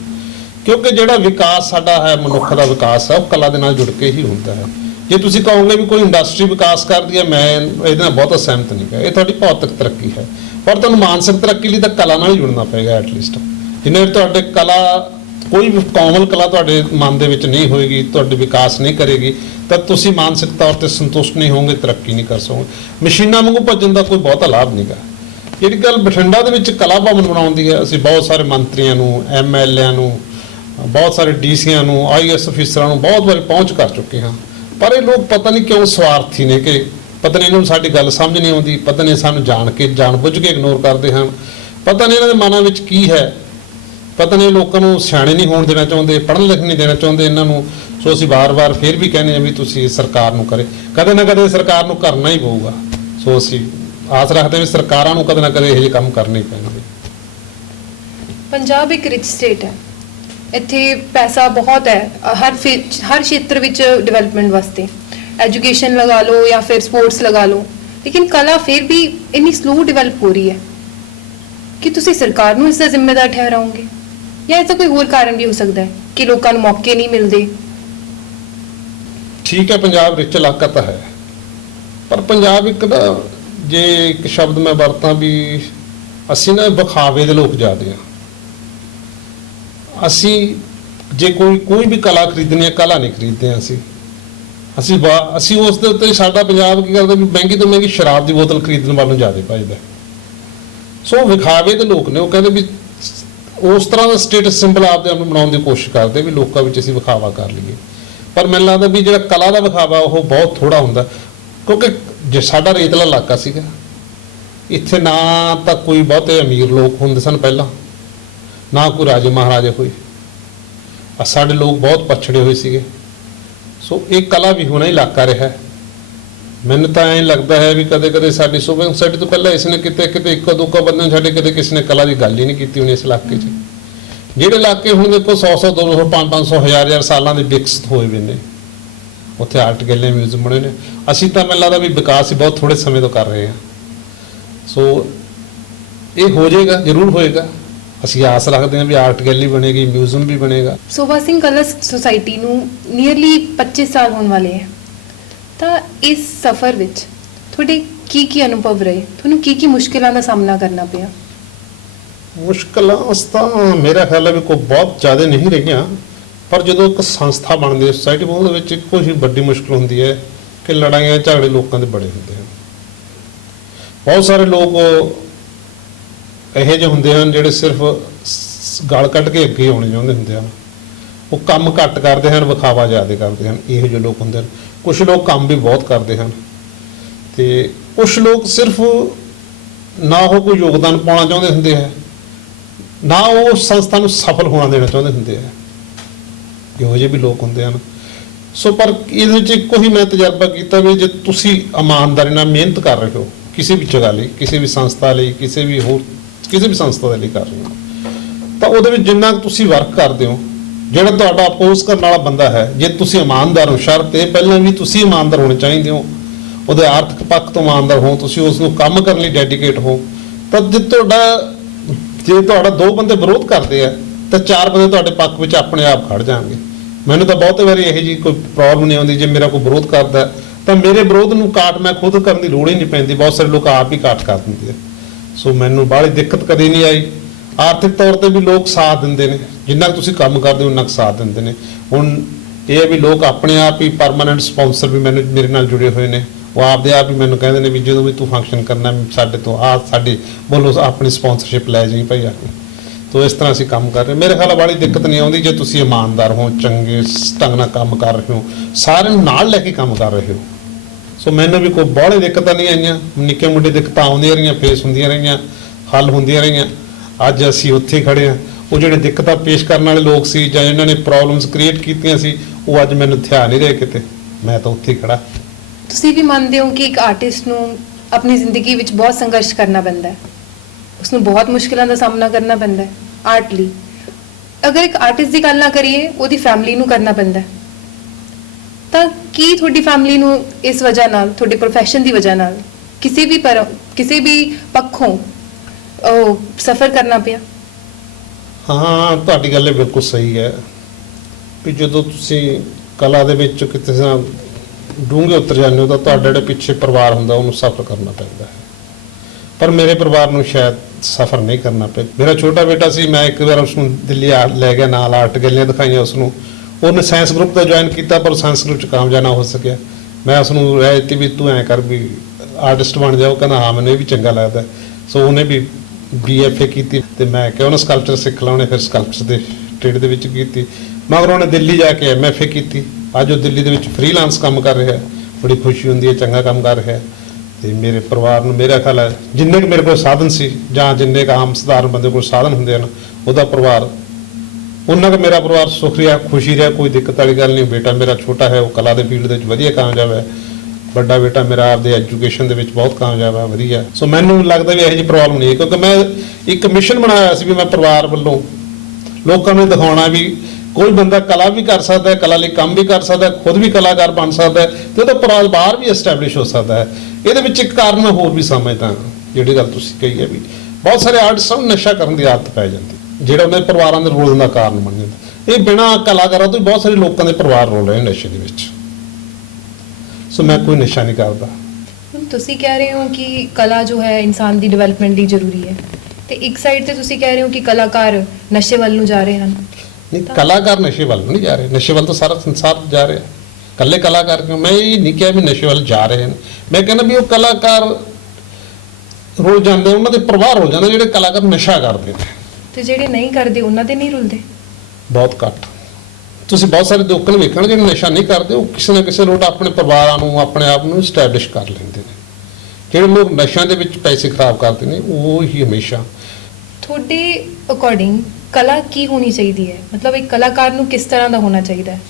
ਕਿਉਂਕਿ ਜਿਹੜਾ ਵਿਕਾਸ ਸਾਡਾ ਹੈ, ਮਨੁੱਖ ਦਾ ਵਿਕਾਸ ਹੈ, ਉਹ ਕਲਾ ਦੇ ਨਾਲ ਜੁੜ ਕੇ ਹੀ ਹੁੰਦਾ ਹੈ। ਜੇ ਤੁਸੀਂ ਕਹੋਗੇ ਵੀ ਕੋਈ ਇੰਡਸਟਰੀ ਵਿਕਾਸ ਕਰਦੀ ਹੈ, ਮੈਂ ਇਹਦੇ ਨਾਲ ਬਹੁਤਾ ਸਹਿਮਤ ਨਹੀਂ ਗਾ। ਇਹ ਤੁਹਾਡੀ ਭੌਤਿਕ ਤਰੱਕੀ ਹੈ, ਪਰ ਤੁਹਾਨੂੰ ਮਾਨਸਿਕ ਤਰੱਕੀ ਲਈ ਤਾਂ ਕਲਾ ਨਾਲ ਹੀ ਜੁੜਨਾ ਪਏਗਾ। ਐਟਲੀਸਟ ਜਿੰਨੇ ਤੁਹਾਡੇ ਕਲਾ, ਕੋਈ ਵੀ ਕੋਮਲ ਕਲਾ ਤੁਹਾਡੇ ਮਨ ਦੇ ਵਿੱਚ ਨਹੀਂ ਹੋਏਗੀ, ਤੁਹਾਡੇ ਵਿਕਾਸ ਨਹੀਂ ਕਰੇਗੀ, ਤਾਂ ਤੁਸੀਂ ਮਾਨਸਿਕ ਤੌਰ ਤੇ ਸੰਤੁਸ਼ਟ ਨਹੀਂ ਹੋਵੋਗੇ, ਤਰੱਕੀ ਨਹੀਂ ਕਰ ਸਕੋਗੇ। ਮਸ਼ੀਨਾਂ ਵਾਂਗੂ ਭੱਜਣ ਦਾ ਕੋਈ ਬਹੁਤਾ ਲਾਭ ਨਹੀਂ ਗਾ। ਜਿਹੜੀ ਗੱਲ ਬਠਿੰਡਾ ਦੇ ਵਿੱਚ ਕਲਾ ਭਵਨ ਬਣਾਉਣ ਦੀ ਹੈ, ਅਸੀਂ ਬਹੁਤ ਸਾਰੇ ਮੰਤਰੀਆਂ ਨੂੰ, ਐਮਐਲਏਆਂ ਨੂੰ, ਬਹੁਤ ਸਾਰੇ ਡੀਸੀਆਂ ਨੂੰ, ਆਈਐਸ ਅਫੀਸਰਾਂ ਨੂੰ ਬਹੁਤ ਵਾਰੀ ਪਹੁੰਚ ਕਰ ਚੁੱਕੇ ਹਾਂ, ਪਰ ਇਹ ਲੋਕ ਪਤਾ ਨਹੀਂ ਕਿਉਂ ਸਵਾਰਥੀ ਨੇ, ਕਿ ਪਤਾ ਨਹੀਂ ਇਹਨਾਂ ਨੂੰ ਸਾਡੀ ਗੱਲ ਸਮਝ ਨਹੀਂ ਆਉਂਦੀ, ਪਤਾ ਨਹੀਂ ਸਾਨੂੰ ਜਾਣ ਬੁੱਝ ਕੇ ਇਗਨੋਰ ਕਰਦੇ ਹਨ, ਪਤਾ ਨਹੀਂ ਇਹਨਾਂ ਦੇ ਮਨਾਂ ਵਿੱਚ ਕੀ ਹੈ, ਪਤਾ ਨਹੀਂ ਲੋਕਾਂ ਨੂੰ ਸਿਆਣੇ ਨਹੀਂ ਹੋਣ ਦੇਣਾ ਚਾਹੁੰਦੇ, ਪੜ੍ਹਨ ਲਿਖਣ ਨਹੀਂ ਦੇਣਾ ਚਾਹੁੰਦੇ ਇਹਨਾਂ ਨੂੰ। ਸੋ ਅਸੀਂ ਵਾਰ-ਵਾਰ ਫਿਰ ਵੀ ਕਹਿੰਦੇ ਹਾਂ ਵੀ ਤੁਸੀਂ ਸਰਕਾਰ ਨੂੰ ਕਦੇ ਨਾ ਕਦੇ ਸਰਕਾਰ ਨੂੰ ਕਰਨਾ ਹੀ ਪਊਗਾ। ਸੋ ਅਸੀਂ ਆਸ ਰੱਖਦੇ ਵੀ ਸਰਕਾਰਾਂ ਨੂੰ ਕਦੇ ਨਾ ਕਦੇ ਇਹੋ ਜਿਹੇ ਕੰਮ ਕਰਨੇ ਹੀ ਪੈਣਗੇ। ਪੰਜਾਬ ਇੱਕ ਰਿਚ ਸਟੇਟ ਹੈ, ਇੱਥੇ ਪੈਸਾ ਬਹੁਤ ਹੈ ਹਰ ਖੇਤਰ ਵਿੱਚ ਡਿਵੈਲਪਮੈਂਟ ਵਾਸਤੇ। ਐਜੂਕੇਸ਼ਨ ਲਗਾ ਲਓ ਜਾਂ ਫਿਰ ਸਪੋਰਟਸ ਲਗਾ ਲਓ, ਲੇਕਿਨ ਕਲਾ ਫਿਰ ਵੀ ਇੰਨੀ ਸਲੋ ਡਿਵੈਲਪ ਹੋ ਰਹੀ ਹੈ ਕਿ ਤੁਸੀਂ ਸਰਕਾਰ ਨੂੰ ਇਸ ਦਾ ਜ਼ਿੰਮੇਦਾਰ ਠਹਿਰਾਓਗੇ ਜਾਂ ਇਹਦਾ ਕੋਈ ਹੋਰ ਕਾਰਨ ਵੀ ਹੋ ਸਕਦਾ ਹੈ ਕਿ ਲੋਕਾਂ ਨੂੰ ਮੌਕੇ ਨਹੀਂ ਮਿਲਦੇ? ਠੀਕ ਹੈ, ਪੰਜਾਬ ਰਿਚ ਇਲਾਕਾ ਤਾਂ ਹੈ, ਪਰ ਪੰਜਾਬ ਇੱਕ ਨਾ, ਜੇ ਇੱਕ ਸ਼ਬਦ ਮੈਂ ਵਰਤਾਂ ਵੀ, ਅਸੀਂ ਨਾ ਵਿਖਾਵੇ ਦੇ ਲੋਕ ਜ਼ਿਆਦੇ ਹਾਂ। ਅਸੀਂ ਜੇ ਕੋਈ ਵੀ ਕਲਾ ਖਰੀਦਣੀ ਹੈ, ਕਲਾ ਨਹੀਂ ਖਰੀਦਦੇ ਹਾਂ ਅਸੀਂ ਉਸ ਦੇ ਉੱਤੇ ਸਾਡਾ ਪੰਜਾਬ ਕੀ ਕਰਦਾ ਵੀ ਮਹਿੰਗੀ ਤੋਂ ਮਹਿੰਗੀ ਸ਼ਰਾਬ ਦੀ ਬੋਤਲ ਖਰੀਦਣ ਵੱਲ ਨੂੰ ਜ਼ਿਆਦਾ ਭੱਜਦਾ। ਸੋ ਵਿਖਾਵੇ ਦੇ ਲੋਕ ਨੇ, ਉਹ ਕਹਿੰਦੇ ਵੀ ਉਸ ਤਰ੍ਹਾਂ ਦਾ ਸਟੇਟਸ ਸਿੰਬਲ ਆਪਦੇ ਆਪ ਨੂੰ ਬਣਾਉਣ ਦੀ ਕੋਸ਼ਿਸ਼ ਕਰਦੇ ਵੀ ਲੋਕਾਂ ਵਿੱਚ ਅਸੀਂ ਵਿਖਾਵਾ ਕਰ ਲਈਏ, ਪਰ ਮੈਨੂੰ ਲੱਗਦਾ ਵੀ ਜਿਹੜਾ ਕਲਾ ਦਾ ਵਿਖਾਵਾ ਉਹ ਬਹੁਤ ਥੋੜਾ ਹੁੰਦਾ। ਕਿਉਂਕਿ ਜੇ ਸਾਡਾ ਰੇਤਲਾ ਇਲਾਕਾ ਸੀਗਾ, ਇੱਥੇ ਨਾ ਤਾਂ ਕੋਈ ਬਹੁਤੇ ਅਮੀਰ ਲੋਕ ਹੁੰਦੇ ਸਨ ਪਹਿਲਾਂ, ਨਾ ਕੋਈ ਰਾਜੇ ਮਹਾਰਾਜੇ ਹੋਏ, ਸਾਡੇ ਲੋਕ ਬਹੁਤ ਪਛੜੇ ਹੋਏ ਸੀਗੇ। ਸੋ ਇਹ ਕਲਾ ਵੀ ਹੋਣਾ ਇਲਾਕਾ ਰਿਹਾ। ਮੈਨੂੰ ਤਾਂ ਐਂ ਲੱਗਦਾ ਹੈ ਵੀ ਕਦੇ ਕਦੇ ਸਾਡੀ ਸੂਬਾ ਸੁਸਾਇਟੀ ਤੋਂ ਪਹਿਲਾਂ ਇਸ ਨੇ ਕਿਤੇ ਇੱਕ ਦੋ ਬੰਦੇ ਸਾਡੇ ਕਿਤੇ ਕਿਸੇ ਨੇ ਕਲਾ ਦੀ ਗੱਲ ਹੀ ਨਹੀਂ ਕੀਤੀ ਹੋਣੀ ਇਸ ਇਲਾਕੇ 'ਚ। ਜਿਹੜੇ ਇਲਾਕੇ ਹੁਣ ਦੇਖੋ 100 200 500 1000 ਸਾਲਾਂ ਦੇ ਵਿਕਸਿਤ ਹੋਏ ਵੀ ਨੇ, ਉੱਥੇ ਆਰਟ ਗੈਲਰੀ ਮਿਊਜ਼ੀਅਮ ਬਣੇ ਨੇ। ਅਸੀਂ ਤਾਂ ਮੈਨੂੰ ਲੱਗਦਾ ਵੀ ਵਿਕਾਸ ਹੀ ਬਹੁਤ ਥੋੜੇ ਸਮੇਂ ਤੋਂ ਕਰ ਰਹੇ ਹਾਂ। ਸੋ ਇਹ ਹੋ ਜਾਏਗਾ, ਜ਼ਰੂਰ ਹੋਏਗਾ। ਅਸੀਂ ਆਸ ਰੱਖਦੇ ਹਾਂ ਵੀ ਆਰਟ ਗੈਲਰੀ ਬਣੇਗੀ, ਮਿਊਜ਼ੀਅਮ ਵੀ ਬਣੇਗਾ। ਸੂਬਾ ਸਿੰਘ ਕਲਾ ਸੁਸਾਇਟੀ ਨੂੰ ਨੀਅਰਲੀ 25 ਸਾਲ ਹੋਣ ਵਾਲੇ ਹੈ, ਤਾਂ ਇਸ ਸਫ਼ਰ ਵਿੱਚ ਤੁਹਾਡੇ ਕੀ ਅਨੁਭਵ ਰਹੇ? ਤੁਹਾਨੂੰ ਕੀ ਮੁਸ਼ਕਿਲਾਂ ਦਾ ਸਾਹਮਣਾ ਕਰਨਾ ਪਿਆ? ਮੁਸ਼ਕਿਲਾਂ ਤਾਂ ਮੇਰਾ ਖਿਆਲ ਹੈ ਵੀ ਕੋਈ ਬਹੁਤ ਜ਼ਿਆਦਾ ਨਹੀਂ ਰਹੀਆਂ, ਪਰ ਜਦੋਂ ਇੱਕ ਸੰਸਥਾ ਬਣਦੀ ਹੈ ਸੁਸਾਇਟੀ, ਉਹਦੇ ਵਿੱਚ ਇੱਕੋ ਹੀ ਵੱਡੀ ਮੁਸ਼ਕਿਲ ਹੁੰਦੀ ਹੈ ਕਿ ਲੜਾਈਆਂ ਝਗੜੇ ਲੋਕਾਂ ਦੇ ਬੜੇ ਹੁੰਦੇ ਹਨ। ਬਹੁਤ ਸਾਰੇ ਲੋਕ ਇਹੋ ਜਿਹੇ ਹੁੰਦੇ ਹਨ ਜਿਹੜੇ ਸਿਰਫ ਗਲ ਕੱਢ ਕੇ ਅੱਗੇ ਆਉਣੇ ਚਾਹੁੰਦੇ ਹੁੰਦੇ ਹਨ, ਉਹ ਕੰਮ ਘੱਟ ਕਰਦੇ ਹਨ, ਵਿਖਾਵਾ ਜ਼ਿਆਦਾ ਕਰਦੇ ਹਨ। ਇਹੋ ਜਿਹੇ ਲੋਕ ਹੁੰਦੇ ਹਨ। ਕੁਝ ਲੋਕ ਕੰਮ ਵੀ ਬਹੁਤ ਕਰਦੇ ਹਨ ਤੇ ਕੁਝ ਲੋਕ ਸਿਰਫ ਨਾ ਉਹ ਕੋਈ ਯੋਗਦਾਨ ਪਾਉਣਾ ਚਾਹੁੰਦੇ ਹੁੰਦੇ ਹੈ, ਨਾ ਉਹ ਸੰਸਥਾ ਨੂੰ ਸਫਲ ਹੋਣਾ ਦੇਣਾ ਚਾਹੁੰਦੇ ਹੁੰਦੇ ਹੈ। ਇਹੋ ਜਿਹੇ ਵੀ ਲੋਕ ਹੁੰਦੇ ਹਨ। ਸੋ ਪਰ ਇਹਦੇ ਵਿੱਚ ਇੱਕੋ ਹੀ ਮੈਂ ਤਜਰਬਾ ਕੀਤਾ ਵੀ ਜੇ ਤੁਸੀਂ ਇਮਾਨਦਾਰੀ ਨਾਲ ਮਿਹਨਤ ਕਰ ਰਹੇ ਹੋ ਕਿਸੇ ਵੀ ਜਗ੍ਹਾ ਲਈ, ਕਿਸੇ ਵੀ ਸੰਸਥਾ ਲਈ, ਕਿਸੇ ਵੀ ਸੰਸਥਾ ਦੇ ਲਈ ਕਰ ਰਹੇ ਹੋ, ਤਾਂ ਉਹਦੇ ਵਿੱਚ ਜਿੰਨਾ ਕੁ ਤੁਸੀਂ ਵਰਕ ਕਰਦੇ ਹੋ, ਜਿਹੜਾ ਤੁਹਾਡਾ ਅਪੋਜ਼ ਕਰਨ ਵਾਲਾ ਬੰਦਾ ਹੈ, ਜੇ ਤੁਸੀਂ ਇਮਾਨਦਾਰ ਹੋ, ਸ਼ਰਤ ਇਹ ਪਹਿਲਾਂ ਵੀ ਤੁਸੀਂ ਇਮਾਨਦਾਰ ਹੋਣੇ ਚਾਹੀਦੇ ਹੋ, ਉਹਦੇ ਆਰਥਿਕ ਪੱਖ ਤੋਂ ਇਮਾਨਦਾਰ ਹੋ, ਤੁਸੀਂ ਉਸ ਨੂੰ ਕੰਮ ਕਰਨ ਲਈ ਡੈਡੀਕੇਟ ਹੋ, ਤਾਂ ਜੇ ਤੁਹਾਡਾ 2 ਬੰਦੇ ਵਿਰੋਧ ਕਰਦੇ ਆ ਤਾਂ 4 ਬੰਦੇ ਤੁਹਾਡੇ ਪੱਖ ਵਿੱਚ ਆਪਣੇ ਆਪ ਖੜ ਜਾਣਗੇ। ਮੈਨੂੰ ਤਾਂ ਬਹੁਤੇ ਵਾਰੀ ਇਹੋ ਜਿਹੀ ਕੋਈ ਪ੍ਰੋਬਲਮ ਨਹੀਂ ਆਉਂਦੀ। ਜੇ ਮੇਰਾ ਕੋਈ ਵਿਰੋਧ ਕਰਦਾ ਤਾਂ ਮੇਰੇ ਵਿਰੋਧ ਨੂੰ ਕਾਟ ਮੈਂ ਖੁਦ ਕਰਨ ਦੀ ਲੋੜ ਹੀ ਨਹੀਂ ਪੈਂਦੀ, ਬਹੁਤ ਸਾਰੇ ਲੋਕ ਆਪ ਹੀ ਕਾਟ ਕਰ ਦਿੰਦੇ ਆ। ਸੋ ਮੈਨੂੰ ਬਾਹਲੀ ਦਿੱਕਤ ਕਦੇ ਨਹੀਂ ਆਈ। ਆਰਥਿਕ ਤੌਰ ਤੇ ਵੀ ਲੋਕ ਸਾਥ ਦਿੰਦੇ ਨੇ, ਜਿੰਨਾ ਕੁ ਤੁਸੀਂ ਕੰਮ ਕਰਦੇ ਹੋ ਉਨਾ ਕੁ ਸਾਥ ਦਿੰਦੇ ਨੇ। ਹੁਣ ਇਹ ਹੈ ਵੀ ਲੋਕ ਆਪਣੇ ਆਪ ਹੀ ਪਰਮਾਨੈਂਟ ਸਪਾਂਸਰ ਵੀ ਮੇਰੇ ਨਾਲ ਜੁੜੇ ਹੋਏ ਨੇ। ਉਹ ਆਪਦੇ ਆਪ ਹੀ ਮੈਨੂੰ ਕਹਿੰਦੇ ਨੇ ਵੀ ਜਦੋਂ ਵੀ ਤੂੰ ਫੰਕਸ਼ਨ ਕਰਨਾ ਸਾਡੇ ਤੋਂ ਸਾਡੀ ਬੋਲੋ ਆਪਣੀ ਸਪਾਂਸਰਸ਼ਿਪ ਲੈ ਜਾਈਂ ਭਾਈ ਆ ਕੇ। ਤੋ ਇਸ ਤਰ੍ਹਾਂ ਅਸੀਂ ਕੰਮ ਕਰ ਰਹੇ। ਮੇਰੇ ਖਿਆਲ ਵਾਲੀ ਦਿੱਕਤ ਨਹੀਂ ਆਉਂਦੀ ਜੇ ਤੁਸੀਂ ਇਮਾਨਦਾਰ ਹੋ, ਚੰਗੇ ਢੰਗ ਨਾਲ ਕੰਮ ਕਰ ਰਹੇ ਹੋ, ਸਾਰਿਆਂ ਨੂੰ ਨਾਲ ਲੈ ਕੇ ਕੰਮ ਕਰ ਰਹੇ ਹੋ। ਸੋ ਮੈਨੂੰ ਵੀ ਕੋਈ ਬਹੁਤ ਦਿੱਕਤਾਂ ਨਹੀਂ ਆਈਆਂ। ਨਿੱਕੇ ਮੁੰਡੇ ਦਿੱਕਤਾਂ ਆਉਂਦੀਆਂ ਰਹੀਆਂ, ਫੇਸ ਹੁੰਦੀਆਂ ਰਹੀਆਂ, ਹੱਲ ਹੁੰਦੀਆਂ ਰਹੀਆਂ। ਅੱਜ ਅਸੀਂ ਉੱਥੇ ਖੜੇ ਹਾਂ। ਉਹ ਜਿਹੜੇ ਦਿੱਕਤਾਂ ਪੇਸ਼ ਕਰਨ ਵਾਲੇ ਲੋਕ ਸੀ ਜਾਂ ਇਹਨਾਂ ਨੇ ਪ੍ਰੋਬਲਮਸ ਕ੍ਰੀਏਟ ਕੀਤੀਆਂ ਸੀ, ਉਹ ਅੱਜ ਮੈਨੂੰ ਥਿਆ ਨਹੀਂ ਰਹੇ ਕਿਤੇ। ਮੈਂ ਤਾਂ ਉੱਥੇ ਖੜਾ। ਤੁਸੀਂ ਵੀ ਮੰਨਦੇ ਹੋ ਕਿ ਇੱਕ ਆਰਟਿਸਟ ਨੂੰ ਆਪਣੀ ਜ਼ਿੰਦਗੀ ਵਿੱਚ ਬਹੁਤ ਸੰਘਰਸ਼ ਕਰਨਾ ਪੈਂਦਾ ਹੈ, ਉਸਨੂੰ ਬਹੁਤ ਮੁਸ਼ਕਿਲਾਂ ਦਾ ਸਾਹਮਣਾ ਕਰਨਾ ਪੈਂਦਾ ਹੈ ਆਰਟ ਲਈ। ਅਗਰ ਇੱਕ ਆਰਟਿਸਟ ਦੀ ਗੱਲ ਨਾ ਕਰੀਏ, ਉਹਦੀ ਫੈਮਿਲੀ ਨੂੰ ਕਰਨਾ ਪੈਂਦਾ ਹੈ, ਤਾਂ ਕੀ ਤੁਹਾਡੀ ਫੈਮਿਲੀ ਨੂੰ ਇਸ ਵਜ੍ਹਾ ਨਾਲ, ਤੁਹਾਡੇ ਪ੍ਰੋਫੈਸ਼ਨ ਦੀ ਵਜ੍ਹਾ ਨਾਲ ਕਿਸੇ ਵੀ ਪੱਖੋਂ ਸਫਰ ਕਰਨਾ ਪਿਆ? ਹਾਂ, ਤੁਹਾਡੀ ਗੱਲ ਬਿਲਕੁਲ ਸਹੀ ਹੈ ਵੀ ਜਦੋਂ ਤੁਸੀਂ ਕਲਾ ਦੇ ਵਿੱਚ ਕਿਤੇ ਡੂੰਘੇ ਉਤਰ ਜਾਂਦੇ ਹੋ ਤਾਂ ਤੁਹਾਡਾ ਜਿਹੜਾ ਪਿੱਛੇ ਪਰਿਵਾਰ ਹੁੰਦਾ ਉਹਨੂੰ ਸਫਰ ਕਰਨਾ ਪੈਂਦਾ ਹੈ। ਪਰ ਮੇਰੇ ਪਰਿਵਾਰ ਨੂੰ ਸ਼ਾਇਦ ਸਫਰ ਨਹੀਂ ਕਰਨਾ ਪਿਆ। ਮੇਰਾ ਛੋਟਾ ਬੇਟਾ ਸੀ, ਮੈਂ ਇੱਕ ਵਾਰ ਉਸਨੂੰ ਦਿੱਲੀ ਲੈ ਗਿਆ, ਨਾਲ ਆਰਟ ਗੈਲਰੀਆਂ ਦਿਖਾਈਆਂ ਉਸਨੂੰ। ਉਹਨੇ ਸਾਇੰਸ ਗਰੁੱਪ ਦਾ ਜੁਆਇਨ ਕੀਤਾ ਪਰ ਸਾਇੰਸ ਗਰੁੱਪ 'ਚ ਕਾਮਯਾਬ ਨਾ ਹੋ ਸਕਿਆ। ਮੈਂ ਉਸਨੂੰ ਰਾਏ ਦਿੱਤੀ ਵੀ ਤੂੰ ਐਂ ਕਰ ਵੀ ਆਰਟਿਸਟ ਬਣ ਜਾ। ਉਹ ਕਹਿੰਦਾ ਹਾਂ ਮੈਨੂੰ ਇਹ ਵੀ ਚੰਗਾ ਲੱਗਦਾ। ਸੋ ਉਹਨੇ ਵੀ BFA ਕੀਤੀ ਤੇ ਮੈਂ ਕਿਹਾ ਉਹਨੇ ਸਕਲਪਚਰ ਸਿੱਖ ਲਾ। ਉਹਨੇ ਫਿਰ ਸਕਲਪਚਰ ਦੇ ਟ੍ਰੇਡ ਦੇ ਵਿੱਚ ਕੀਤੀ। ਮਗਰ ਉਹਨੇ ਦਿੱਲੀ ਜਾ ਕੇ MFA ਕੀਤੀ। ਅੱਜ ਉਹ ਦਿੱਲੀ ਦੇ ਵਿੱਚ ਫ੍ਰੀਲਾਂਸ ਕੰਮ ਕਰ ਰਿਹਾ। ਬੜੀ ਖੁਸ਼ੀ ਹੁੰਦੀ ਹੈ, ਚੰਗਾ ਕੰਮ ਕਰ ਰਿਹਾ। ਤੇ ਮੇਰੇ ਪਰਿਵਾਰ ਨੂੰ ਮੇਰਾ ਖਿਆਲ ਹੈ ਜਿੰਨੇ ਕੁ ਮੇਰੇ ਕੋਲ ਸਾਧਨ ਸੀ ਜਾਂ ਜਿੰਨੇ ਕੁ ਆਮ ਸਧਾਰਨ ਬੰਦੇ ਕੋਲ ਸਾਧਨ ਹੁੰਦੇ ਹਨ, ਉਹਦਾ ਪਰਿਵਾਰ ਉਹਨਾਂ ਕੁ ਮੇਰਾ ਪਰਿਵਾਰ ਸੁਖ ਰਿਹਾ, ਖੁਸ਼ੀ ਰਿਹਾ। ਕੋਈ ਦਿੱਕਤ ਵਾਲੀ ਗੱਲ ਨਹੀਂ। ਬੇਟਾ ਮੇਰਾ ਛੋਟਾ ਹੈ, ਉਹ ਕਲਾ ਦੇ ਫੀਲਡ ਦੇ ਵਿੱਚ ਵਧੀਆ ਕਾਮਯਾਬ ਹੈ। ਵੱਡਾ ਬੇਟਾ ਮੇਰਾ ਆਪਦੇ ਐਜੂਕੇਸ਼ਨ ਦੇ ਵਿੱਚ ਬਹੁਤ ਕਾਮਯਾਬ ਹੈ, ਵਧੀਆ। ਸੋ ਮੈਨੂੰ ਲੱਗਦਾ ਵੀ ਇਹੋ ਜਿਹੀ ਪ੍ਰੋਬਲਮ ਨਹੀਂ ਹੈ, ਕਿਉਂਕਿ ਮੈਂ ਇੱਕ ਮਿਸ਼ਨ ਬਣਾਇਆ ਸੀ ਵੀ ਮੈਂ ਪਰਿਵਾਰ ਵੱਲੋਂ ਲੋਕਾਂ ਨੂੰ ਦਿਖਾਉਣਾ ਵੀ ਕੋਈ ਬੰਦਾ ਕਲਾ ਵੀ ਕਰ ਸਕਦਾ ਹੈ, ਕਲਾ ਲਈ ਕੰਮ ਵੀ ਕਰ ਸਕਦਾ ਹੈ, ਖੁਦ ਵੀ ਕਲਾਕਾਰ ਬਣ ਸਕਦਾ ਹੈ ਤੇ ਉਹਦਾ ਪਰਿਵਾਰ ਵੀ ਐਸਟੈਬਲਿਸ਼ ਹੋ ਸਕਦਾ ਹੈ। ਇਹਦੇ ਵਿੱਚ ਇੱਕ ਕਾਰਨ ਮੈਂ ਹੋਰ ਵੀ ਸਮਝਦਾ, ਜਿਹੜੀ ਗੱਲ ਤੁਸੀਂ ਕਹੀ ਹੈ ਵੀ ਬਹੁਤ ਸਾਰੇ ਆਰਟਿਸਟਾਂ ਨੂੰ ਨਸ਼ਾ ਕਰਨ ਦੀ ਆਦਤ ਪੈ ਜਾਂਦੀ, ਜਿਹੜਾ ਉਹਨਾਂ ਦੇ ਪਰਿਵਾਰਾਂ ਦੇ ਰੋਲਣ ਦਾ ਕਾਰਨ ਬਣ ਜਾਂਦਾ। ਇਹ ਬਿਨਾਂ ਕਲਾਕਾਰਾਂ ਤੋਂ ਬਹੁਤ ਸਾਰੇ ਲੋਕਾਂ ਦੇ ਪਰਿਵਾਰ ਰੋਲ ਰਹੇ ਨਸ਼ੇ ਦੇ ਵਿੱਚ। ਸੋ ਮੈਂ ਕੋਈ ਨਸ਼ਾ ਨਹੀਂ ਕਰਦਾ। ਤੁਸੀਂ ਕਹਿ ਰਹੇ ਹੋ ਕਿ ਕਲਾ ਜੋ ਹੈ ਇਨਸਾਨ ਦੀ ਡਿਵੈਲਪਮੈਂਟ ਲਈ ਜ਼ਰੂਰੀ ਹੈ, ਤੇ ਇੱਕ ਸਾਈਡ ਤੇ ਤੁਸੀਂ ਕਹਿ ਰਹੇ ਹੋ ਕਿ ਕਲਾਕਾਰ ਨਸ਼ੇ ਵੱਲ ਨੂੰ ਜਾ ਰਹੇ ਹਨ। ਨਹੀਂ, ਕਲਾਕਾਰ ਨਸ਼ੇ ਵੱਲ ਨਹੀਂ ਜਾ ਰਹੇ। ਨਸ਼ੇ ਵੱਲ ਤਾਂ ਸਾਰਾ ਸੰਸਾਰ ਜਾ ਰਿਹਾ। ਇਕੱਲੇ ਕਲਾਕਾਰ ਕਿਉਂ? ਮੈਂ ਇਹ ਨਹੀਂ ਕਿਹਾ ਵੀ ਨਸ਼ੇ ਵੱਲ ਜਾ ਰਹੇ ਹਨ। ਮੈਂ ਕਹਿੰਦਾ ਵੀ ਉਹ ਕਲਾਕਾਰ ਰੁਲ ਜਾਂਦੇ, ਉਹਨਾਂ ਦੇ ਪਰਿਵਾਰ ਰੁਲ ਜਾਂਦੇ ਜਿਹੜੇ ਕਲਾਕਾਰ ਨਸ਼ਾ ਕਰਦੇ ਨੇ। ਤੇ ਜਿਹੜੇ ਨਹੀਂ ਕਰਦੇ ਉਹਨਾਂ ਦੇ ਨਹੀਂ ਰੁਲਦੇ? ਬਹੁਤ ਘੱਟ। ਤੁਸੀਂ ਬਹੁਤ ਸਾਰੇ ਲੋਕਾਂ ਨੂੰ ਵੇਖਣ ਜਿਹੜੇ ਨਸ਼ਾ ਨਹੀਂ ਕਰਦੇ, ਉਹ ਕਿਸੇ ਨਾ ਕਿਸੇ ਲੋਟ ਆਪਣੇ ਪਰਿਵਾਰਾਂ ਨੂੰ, ਆਪਣੇ ਆਪ ਨੂੰ ਸਟੈਬਲਿਸ਼ ਕਰ ਲੈਂਦੇ ਨੇ। ਜਿਹੜੇ ਲੋਕ ਨਸ਼ਿਆਂ ਦੇ ਵਿੱਚ ਪੈਸੇ ਖਰਾਬ ਕਰਦੇ ਨੇ, ਉਹ ਹੀ ਹਮੇਸ਼ਾ। ਤੁਹਾਡੇ ਅਕੋਰਡਿੰਗ ਕਲਾ ਕੀ ਹੋਣੀ ਚਾਹੀਦੀ ਹੈ? ਮਤਲਬ ਇੱਕ ਕਲਾਕਾਰ ਨੂੰ ਕਿਸ ਤਰ੍ਹਾਂ ਦਾ ਹੋਣਾ ਚਾਹੀਦਾ ਹੈ?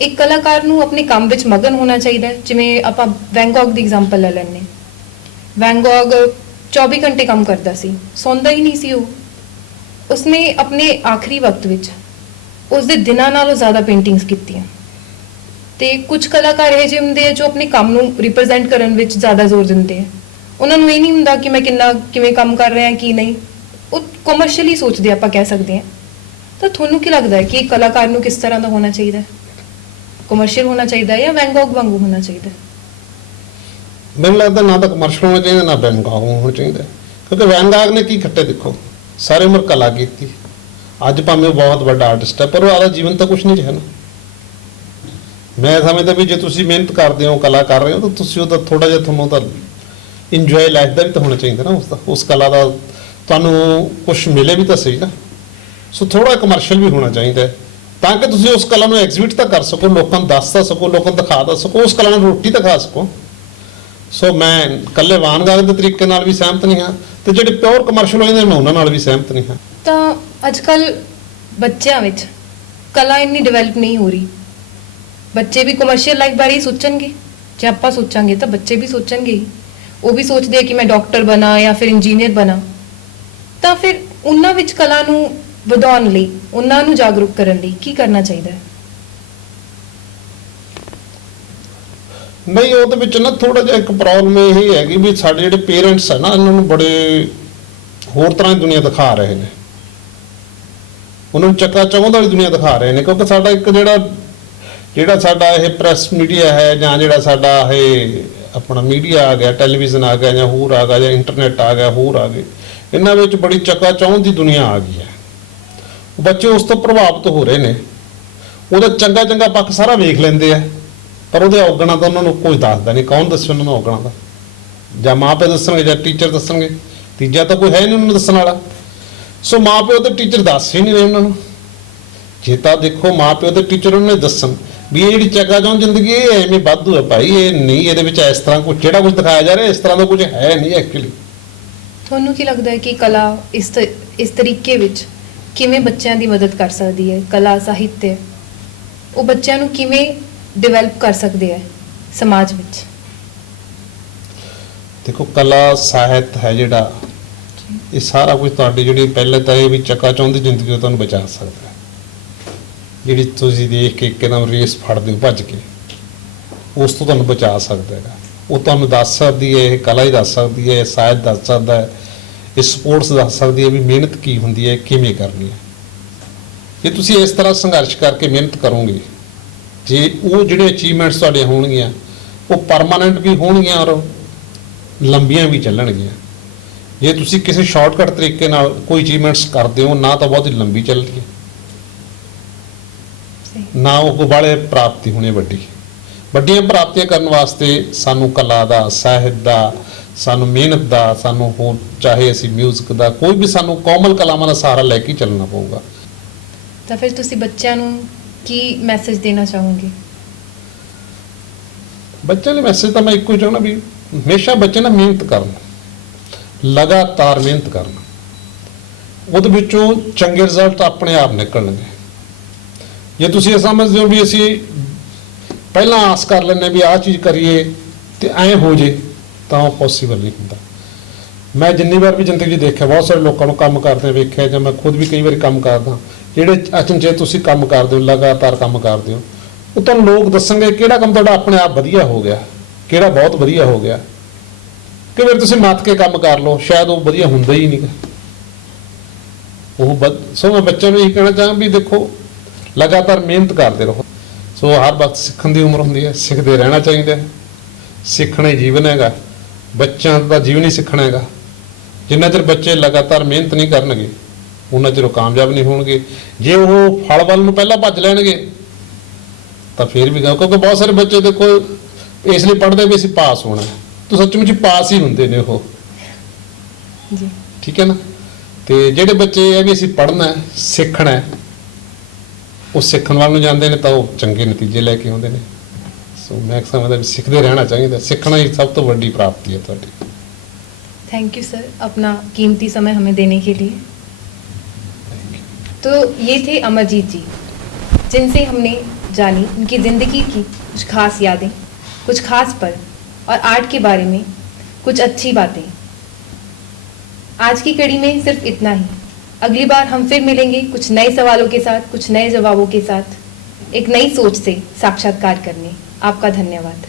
ਇੱਕ ਕਲਾਕਾਰ ਨੂੰ ਆਪਣੇ ਕੰਮ ਵਿੱਚ ਮਗਨ ਹੋਣਾ ਚਾਹੀਦਾ ਹੈ। ਜਿਵੇਂ ਆਪਾਂ ਵੈਨ ਗੌਗ ਦੀ ਐਗਜ਼ਾਮਪਲ ਲੈ ਲੈਂਦੇ। ਵੈਨ ਗੌਗ 24 ਘੰਟੇ ਕੰਮ ਕਰਦਾ ਸੀ, ਸੌਂਦਾ ਹੀ ਨਹੀਂ ਸੀ। ਉਸਨੇ ਆਪਣੇ ਆਖਰੀ ਵਕਤ ਵਿੱਚ ਉਸਦੇ ਦਿਨਾਂ ਨਾਲੋਂ ਜ਼ਿਆਦਾ ਪੇਂਟਿੰਗਸ ਕੀਤੀਆਂ। ਤੇ ਕੁਝ ਕਲਾਕਾਰ ਇਹੋ ਜਿਹੇ ਹੁੰਦੇ ਆ ਜੋ ਆਪਣੇ ਕੰਮ ਨੂੰ ਰਿਪਰੈਜ਼ੈਂਟ ਕਰਨ ਵਿੱਚ ਜ਼ਿਆਦਾ ਜ਼ੋਰ ਦਿੰਦੇ ਆ। ਉਹਨਾਂ ਨੂੰ ਇਹ ਨਹੀਂ ਹੁੰਦਾ ਕਿ ਮੈਂ ਕਿਵੇਂ ਕੰਮ ਕਰ ਰਿਹਾ ਕੀ ਨਹੀਂ। ਉਹ ਕਮਰਸ਼ੀਅਲੀ ਸੋਚਦੇ, ਆਪਾਂ ਕਹਿ ਸਕਦੇ ਹਾਂ। ਤਾਂ ਤੁਹਾਨੂੰ ਕੀ ਲੱਗਦਾ ਹੈ ਕਿ ਕਲਾਕਾਰ ਨੂੰ ਕਿਸ ਤਰ੍ਹਾਂ ਦਾ ਹੋਣਾ ਚਾਹੀਦਾ ਹੈ? ਕਮਰਸ਼ੀਅਲ ਹੋਣਾ ਚਾਹੀਦਾ ਹੈ ਜਾਂ ਵੈਨ ਗੌਗ ਵਾਂਗੂ ਹੋਣਾ ਚਾਹੀਦਾ ਹੈ? ਮੈਨੂੰ ਲੱਗਦਾ ਨਾ ਤਾਂ ਕਮਰਸ਼ੀਅਲ ਹੋਣਾ ਚਾਹੀਦਾ, ਨਾ ਵੈਨ ਗੌਗ ਹੋਣਾ ਚਾਹੀਦਾ। ਕਿਉਂਕਿ ਵੈਨ ਗੌਗ ਨੇ ਕੀ ਖੱਟੇ ਦੇਖੋ, ਸਾਰੀ ਉਮਰ ਕਲਾ ਕੀਤੀ। ਅੱਜ ਭਾਵੇਂ ਉਹ ਬਹੁਤ ਵੱਡਾ ਆਰਟਿਸਟ ਹੈ, ਪਰ ਉਹ ਆਦਾ ਜੀਵਨ ਤਾਂ ਕੁਝ ਨਹੀਂ ਰਿਹਾ ਨਾ। ਮੈਂ ਸਮਝਦਾ ਵੀ ਜੇ ਤੁਸੀਂ ਮਿਹਨਤ ਕਰਦੇ ਹੋ, ਕਲਾ ਕਰ ਰਹੇ ਹੋ, ਤਾਂ ਤੁਸੀਂ ਉਹਦਾ ਥੋੜਾ ਜਿਹਾ ਤੁਹਾਨੂੰ ਤਾਂ ਇੰਜੋਏ ਲਾਈਫ ਦਾ ਵੀ ਤਾਂ ਹੋਣਾ ਚਾਹੀਦਾ ਨਾ। ਉਸ ਕਲਾ ਦਾ ਤੁਹਾਨੂੰ ਕੁਝ ਮਿਲੇ ਵੀ ਤਾਂ ਸਹੀ ਨਾ। ਸੋ ਥੋੜਾ ਕਮਰਸ਼ੀਅਲ ਵੀ ਹੋਣਾ ਚਾਹੀਦਾ ਹੈ। ਤਾਂ ਕਿ ਤੁਸੀਂ ਉਸ ਕਲਾ ਨੂੰ ਐਗਜ਼ਿਬਿਟ ਤਾਂ ਕਰ ਸਕੋ, ਲੋਕਾਂ ਨੂੰ ਦੱਸ ਤਾਂ ਸਕੋ, ਲੋਕਾਂ ਨੂੰ ਦਿਖਾ ਤਾਂ ਸਕੋ, ਉਸ ਕਲਾ ਨੂੰ ਰੋਟੀ ਤਾਂ ਖਾ ਸਕੋ। ਸੋ ਮੈਂ ਇਕੱਲੇ ਵਾਨ ਗਾਗ ਦੇ ਤਰੀਕੇ ਨਾਲ ਵੀ ਸਹਿਮਤ ਨਹੀਂ ਹਾਂ, ਤੇ ਜਿਹੜੇ ਪਿਓਰ ਕਮਰਸ਼ੀਅਲ ਹੋਏ ਨੇ ਮੈਂ ਉਹਨਾਂ ਨਾਲ ਵੀ ਸਹਿਮਤ ਨਹੀਂ ਹਾਂ। ਤਾਂ ਅੱਜ ਕੱਲ ਬੱਚਿਆਂ ਵਿੱਚ ਕਲਾ ਇੰਨੀ ਡਿਵੈਲਪ ਨਹੀਂ ਹੋ ਰਹੀ। ਬੱਚੇ ਵੀ ਕਮਰਸ਼ੀਅਲ ਲਾਈਫ ਬਾਰੇ ਹੀ ਸੋਚਣਗੇ। ਜੇ ਆਪਾਂ ਸੋਚਾਂਗੇ ਤਾਂ ਬੱਚੇ ਵੀ ਸੋਚਣਗੇ ਹੀ। ਉਹ ਵੀ ਸੋਚਦੇ ਆ ਕਿ ਮੈਂ ਡਾਕਟਰ ਬਣਾ ਜਾਂ ਫਿਰ ਇੰਜੀਨੀਅਰ ਬਣਾ। ਤਾਂ ਫਿਰ ਉਹਨਾਂ ਵਿੱਚ ਕਲਾ ਨੂੰ ਵਧਾਉਣ ਲਈ, ਉਹਨਾਂ ਨੂੰ ਜਾਗਰੂਕ ਕਰਨ ਲਈ ਕੀ ਕਰਨਾ ਚਾਹੀਦਾ ਹੈ? ਨਹੀਂ, ਉਹਦੇ ਵਿੱਚ ਨਾ ਥੋੜਾ ਜਿਹਾ ਇੱਕ ਪ੍ਰੋਬਲਮ ਇਹ ਹੈਗੀ ਵੀ ਸਾਡੇ ਜਿਹੜੇ ਪੇਰੈਂਟਸ ਹੈ ਨਾ, ਇਹਨਾਂ ਨੂੰ ਬੜੇ ਹੋਰ ਤਰ੍ਹਾਂ ਦੀ ਦੁਨੀਆ ਦਿਖਾ ਰਹੇ ਨੇ, ਉਹਨਾਂ ਨੂੰ ਚੱਕਾ ਚੌਂਧ ਵਾਲੀ ਦੁਨੀਆ ਦਿਖਾ ਰਹੇ ਨੇ। ਕਿਉਂਕਿ ਸਾਡਾ ਇੱਕ ਜਿਹੜਾ ਸਾਡਾ ਇਹ ਪ੍ਰੈਸ ਮੀਡੀਆ ਹੈ, ਜਾਂ ਜਿਹੜਾ ਸਾਡਾ ਇਹ ਆਪਣਾ ਮੀਡੀਆ ਆ ਗਿਆ, ਟੈਲੀਵਿਜ਼ਨ ਆ ਗਿਆ, ਜਾਂ ਹੋਰ ਆ ਗਿਆ, ਜਾਂ ਇੰਟਰਨੈਟ ਆ ਗਿਆ, ਹੋਰ ਆ ਗਏ, ਇਹਨਾਂ ਵਿੱਚ ਬੜੀ ਚੱਕਾ ਚੌਂਧ ਦੀ ਦੁਨੀਆ ਆ ਗਈ ਹੈ। ਬੱਚੇ ਉਸ ਤੋਂ ਪ੍ਰਭਾਵਿਤ ਹੋ ਰਹੇ ਨੇ, ਉਹਦਾ ਚੰਗਾ ਚੰਗਾ ਪੱਖ ਸਾਰਾ ਵੇਖ ਲੈਂਦੇ ਆ, ਪਰ ਉਹਦੇ ਔਗਣਾਂ ਤਾਂ ਉਹਨਾਂ ਨੂੰ ਕੋਈ ਦੱਸਦਾ ਨਹੀਂ। ਕੌਣ ਦੱਸੇ ਉਹਨਾਂ ਨੂੰ ਔਗਣਾਂ ਦਾ? ਜਾਂ ਮਾਂ ਪਿਓ ਦੱਸਣਗੇ ਜਾਂ ਟੀਚਰ ਦੱਸਣਗੇ, ਤੀਜਾ ਤਾਂ ਕੋਈ ਹੈ ਨਹੀਂ ਉਹਨਾਂ ਨੂੰ ਦੱਸਣ ਵਾਲਾ। ਸੋ ਮਾਂ ਪਿਓ ਤੇ ਟੀਚਰ ਦੱਸ ਹੀ ਨਹੀਂ ਰਹੇ ਉਹਨਾਂ ਨੂੰ। ਜੇ ਤਾਂ ਦੇਖੋ ਮਾਂ ਪਿਓ ਤੇ ਟੀਚਰ ਉਹਨਾਂ ਨੇ ਦੱਸਣ ਵੀ ਇਹ ਜਿਹੜੀ ਚੱਕਾ ਚੌਂਧ ਜ਼ਿੰਦਗੀ ਇਹ ਐਵੇਂ ਵਾਧੂ ਹੈ ਭਾਈ, ਇਹ ਨਹੀਂ, ਇਹਦੇ ਵਿੱਚ ਇਸ ਤਰ੍ਹਾਂ ਕੁਝ ਜਿਹੜਾ ਕੁਝ ਦਿਖਾਇਆ ਜਾ ਰਿਹਾ ਇਸ ਤਰ੍ਹਾਂ ਦਾ ਕੁਝ ਹੈ ਨਹੀਂ ਐਕਚੁਅਲੀ। ਤੁਹਾਨੂੰ ਕੀ ਲੱਗਦਾ ਹੈ ਕਿ ਕਲਾ ਇਸ ਤਰੀਕੇ ਵਿੱਚ ਕਿਵੇਂ ਬੱਚਿਆਂ ਦੀ ਮਦਦ ਕਰ ਸਕਦੀ ਹੈ? ਕਲਾ ਸਾਹਿਤ ਉਹ ਬੱਚਿਆਂ ਨੂੰ ਕਿਵੇਂ ਡਿਵੈਲਪ ਕਰ ਸਕਦੇ ਹੈ ਸਮਾਜ ਵਿੱਚ? ਦੇਖੋ, ਕਲਾ ਸਾਹਿਤ ਹੈ ਜਿਹੜਾ, ਇਹ ਸਾਰਾ ਕੁਝ ਤੁਹਾਡੀ ਜਿਹੜੀ ਪਹਿਲੇ ਤਾਂ ਇਹ ਵੀ ਚੱਕਾ ਚੌਂਧ ਦੀ ਜ਼ਿੰਦਗੀ ਤੋਂ ਤੁਹਾਨੂੰ ਬਚਾ ਸਕਦਾ ਹੈ। ਜਿਹੜੀ ਤੁਸੀਂ ਦੇਖ ਕੇ ਇੱਕਦਮ ਰੇਸ ਫੜਦੇ ਹੋ ਭੱਜ ਕੇ, ਉਸ ਤੋਂ ਤੁਹਾਨੂੰ ਬਚਾ ਸਕਦਾ ਹੈਗਾ। ਉਹ ਤੁਹਾਨੂੰ ਦੱਸ ਸਕਦੀ ਹੈ, ਇਹ ਕਲਾ ਹੀ ਦੱਸ ਸਕਦੀ ਹੈ, ਸਾਹਿਤ ਦੱਸ ਸਕਦਾ ਹੈ, ਇਹ ਸਪੋਰਟਸ ਦੱਸ ਸਕਦੀ ਹੈ ਵੀ ਮਿਹਨਤ ਕੀ ਹੁੰਦੀ ਹੈ, ਕਿਵੇਂ ਕਰਨੀ ਹੈ। ਜੇ ਤੁਸੀਂ ਇਸ ਤਰ੍ਹਾਂ ਸੰਘਰਸ਼ ਕਰਕੇ ਮਿਹਨਤ ਕਰੋਗੇ, ਜੇ ਉਹ ਜਿਹੜੇ ਅਚੀਵਮੈਂਟਸ ਤੁਹਾਡੇ ਹੋਣਗੀਆਂ ਉਹ ਪਰਮਾਨੈਂਟ ਵੀ ਹੋਣਗੀਆਂ ਔਰ ਲੰਬੀਆਂ ਵੀ ਚੱਲਣਗੀਆਂ। ਜੇ ਤੁਸੀਂ ਕਿਸੇ ਸ਼ਾਰਟਕਟ ਤਰੀਕੇ ਨਾਲ ਕੋਈ ਅਚੀਵਮੈਂਟਸ ਕਰਦੇ ਹੋ, ਨਾ ਤਾਂ ਬਹੁਤ ਹੀ ਲੰਬੀ ਚੱਲਦੀ ਹੈ, ਨਾ ਉਹ ਵਾਲੇ ਪ੍ਰਾਪਤੀ ਹੋਣੀ ਵੱਡੀਆਂ ਪ੍ਰਾਪਤੀਆਂ ਕਰਨ ਵਾਸਤੇ ਸਾਨੂੰ ਕਲਾ ਦਾ, ਸਾਹਿਤ ਦਾ, ਸਾਨੂੰ ਮਿਹਨਤ ਦਾ, ਸਾਨੂੰ ਹੋਰ ਚਾਹੇ ਅਸੀਂ ਮਿਊਜ਼ਿਕ ਦਾ, ਕੋਈ ਵੀ ਸਾਨੂੰ ਕੋਮਲ ਕਲਾਵਾਂ ਦਾ ਸਹਾਰਾ ਲੈ ਕੇ ਚੱਲਣਾ ਪਊਗਾ। ਤਾਂ ਫਿਰ ਤੁਸੀਂ ਬੱਚਿਆਂ ਨੂੰ ਕੀ ਮੈਸੇਜ ਦੇਣਾ ਚਾਹੋਗੇ? ਬੱਚਿਆਂ ਲਈ ਮੈਸੇਜ ਤਾਂ ਮੈਂ ਇੱਕੋ ਹੀ ਚਾਹੁੰਦਾ ਵੀ ਹਮੇਸ਼ਾ ਬੱਚੇ ਨਾ ਮਿਹਨਤ ਕਰਨ, ਲਗਾਤਾਰ ਮਿਹਨਤ ਕਰਨ, ਉਹਦੇ ਵਿੱਚੋਂ ਚੰਗੇ ਰਿਜ਼ਲਟ ਆਪਣੇ ਆਪ ਨਿਕਲਣਗੇ। ਜੇ ਤੁਸੀਂ ਇਹ ਸਮਝਦੇ ਹੋ ਵੀ ਅਸੀਂ ਪਹਿਲਾਂ ਆਸ ਕਰ ਲੈਂਦੇ ਵੀ ਆਹ ਚੀਜ਼ ਕਰੀਏ ਤੇ ਐਂ ਹੋ ਜੇ, ਤਾਂ ਉਹ ਪੋਸੀਬਲ ਨਹੀਂ ਹੁੰਦਾ। ਮੈਂ ਜਿੰਨੀ ਵਾਰ ਵੀ ਜ਼ਿੰਦਗੀ 'ਚ ਦੇਖਿਆ, ਬਹੁਤ ਸਾਰੇ ਲੋਕਾਂ ਨੂੰ ਕੰਮ ਕਰਦੇ ਵੇਖਿਆ, ਜਾਂ ਮੈਂ ਖੁਦ ਵੀ ਕਈ ਵਾਰੀ ਕੰਮ ਕਰਦਾ, ਜਿਹੜੇ ਅਚਨਚੇਤ ਤੁਸੀਂ ਕੰਮ ਕਰਦੇ ਹੋ, ਲਗਾਤਾਰ ਕੰਮ ਕਰਦੇ ਹੋ, ਉਹ ਤੁਹਾਨੂੰ ਲੋਕ ਦੱਸਣਗੇ ਕਿਹੜਾ ਕੰਮ ਤੁਹਾਡਾ ਆਪਣੇ ਆਪ ਵਧੀਆ ਹੋ ਗਿਆ, ਕਿਹੜਾ ਬਹੁਤ ਵਧੀਆ ਹੋ ਗਿਆ। ਕਈ ਵਾਰ ਤੁਸੀਂ ਮੱਥ ਕੇ ਕੰਮ ਕਰ ਲਓ, ਸ਼ਾਇਦ ਉਹ ਵਧੀਆ ਹੁੰਦਾ ਹੀ ਨਹੀਂ। ਸੋ ਮੈਂ ਬੱਚਿਆਂ ਨੂੰ ਇਹ ਕਹਿਣਾ ਚਾਹਾਂ ਵੀ ਦੇਖੋ, ਲਗਾਤਾਰ ਮਿਹਨਤ ਕਰਦੇ ਰਹੋ। ਸੋ ਹਰ ਵਕਤ ਸਿੱਖਣ ਦੀ ਉਮਰ ਹੁੰਦੀ ਹੈ, ਸਿੱਖਦੇ ਰਹਿਣਾ ਚਾਹੀਦਾ ਹੈ। ਸਿੱਖਣਾ ਹੀ ਜੀਵਨ ਹੈਗਾ, ਬੱਚਿਆਂ ਦਾ ਜੀਵਨ ਹੀ ਸਿੱਖਣਾ ਹੈਗਾ। ਜਿੰਨਾ ਚਿਰ ਬੱਚੇ ਲਗਾਤਾਰ ਮਿਹਨਤ ਨਹੀਂ ਕਰਨਗੇ, ਉਹਨਾਂ ਚਿਰ ਉਹ ਕਾਮਯਾਬ ਨਹੀਂ ਹੋਣਗੇ। ਜੇ ਉਹ ਫਲ ਵੱਲ ਨੂੰ ਪਹਿਲਾਂ ਭੱਜ ਲੈਣਗੇ ਤਾਂ ਫਿਰ ਵੀ, ਕਿਉਂਕਿ ਬਹੁਤ ਸਾਰੇ ਬੱਚੇ ਦੇਖੋ ਇਸ ਲਈ ਪੜ੍ਹਦੇ ਵੀ ਅਸੀਂ ਪਾਸ ਹੋਣਾ, ਤਾਂ ਸੱਚਮੁੱਚ ਪਾਸ ਹੀ ਹੁੰਦੇ ਨੇ ਉਹ ਜੀ, ਠੀਕ ਹੈ ਨਾ। ਤੇ ਜਿਹੜੇ ਬੱਚੇ ਇਹ ਵੀ ਅਸੀਂ ਪੜ੍ਹਨਾ, ਸਿੱਖਣਾ, ਉਹ ਸਿੱਖਣ ਵੱਲ ਨੂੰ ਜਾਂਦੇ ਨੇ ਤਾਂ ਉਹ ਚੰਗੇ ਨਤੀਜੇ ਲੈ ਕੇ ਆਉਂਦੇ ਨੇ। ਸੋ ਮੈਂ ਸਮਝਦਾ ਵੀ ਸਿੱਖਦੇ ਰਹਿਣਾ ਚਾਹੀਦਾ, ਸਿੱਖਣਾ ही सब तो बड़ी प्राप्ति है ਤੁਹਾਡੀ। थैंक यू सर, अपना कीमती समय हमें देने के लिए। तो ये थे अमरजीत जी, जिनसे हमने जानी उनकी ज़िंदगी की कुछ खास यादें, कुछ खास पल और आर्ट के बारे में कुछ अच्छी बातें। आज की कड़ी में सिर्फ इतना ही। अगली बार हम फिर मिलेंगे कुछ नए सवालों के साथ, कुछ नए जवाबों के साथ, एक नई सोच से साक्षात्कार करने। आपका धन्यवाद।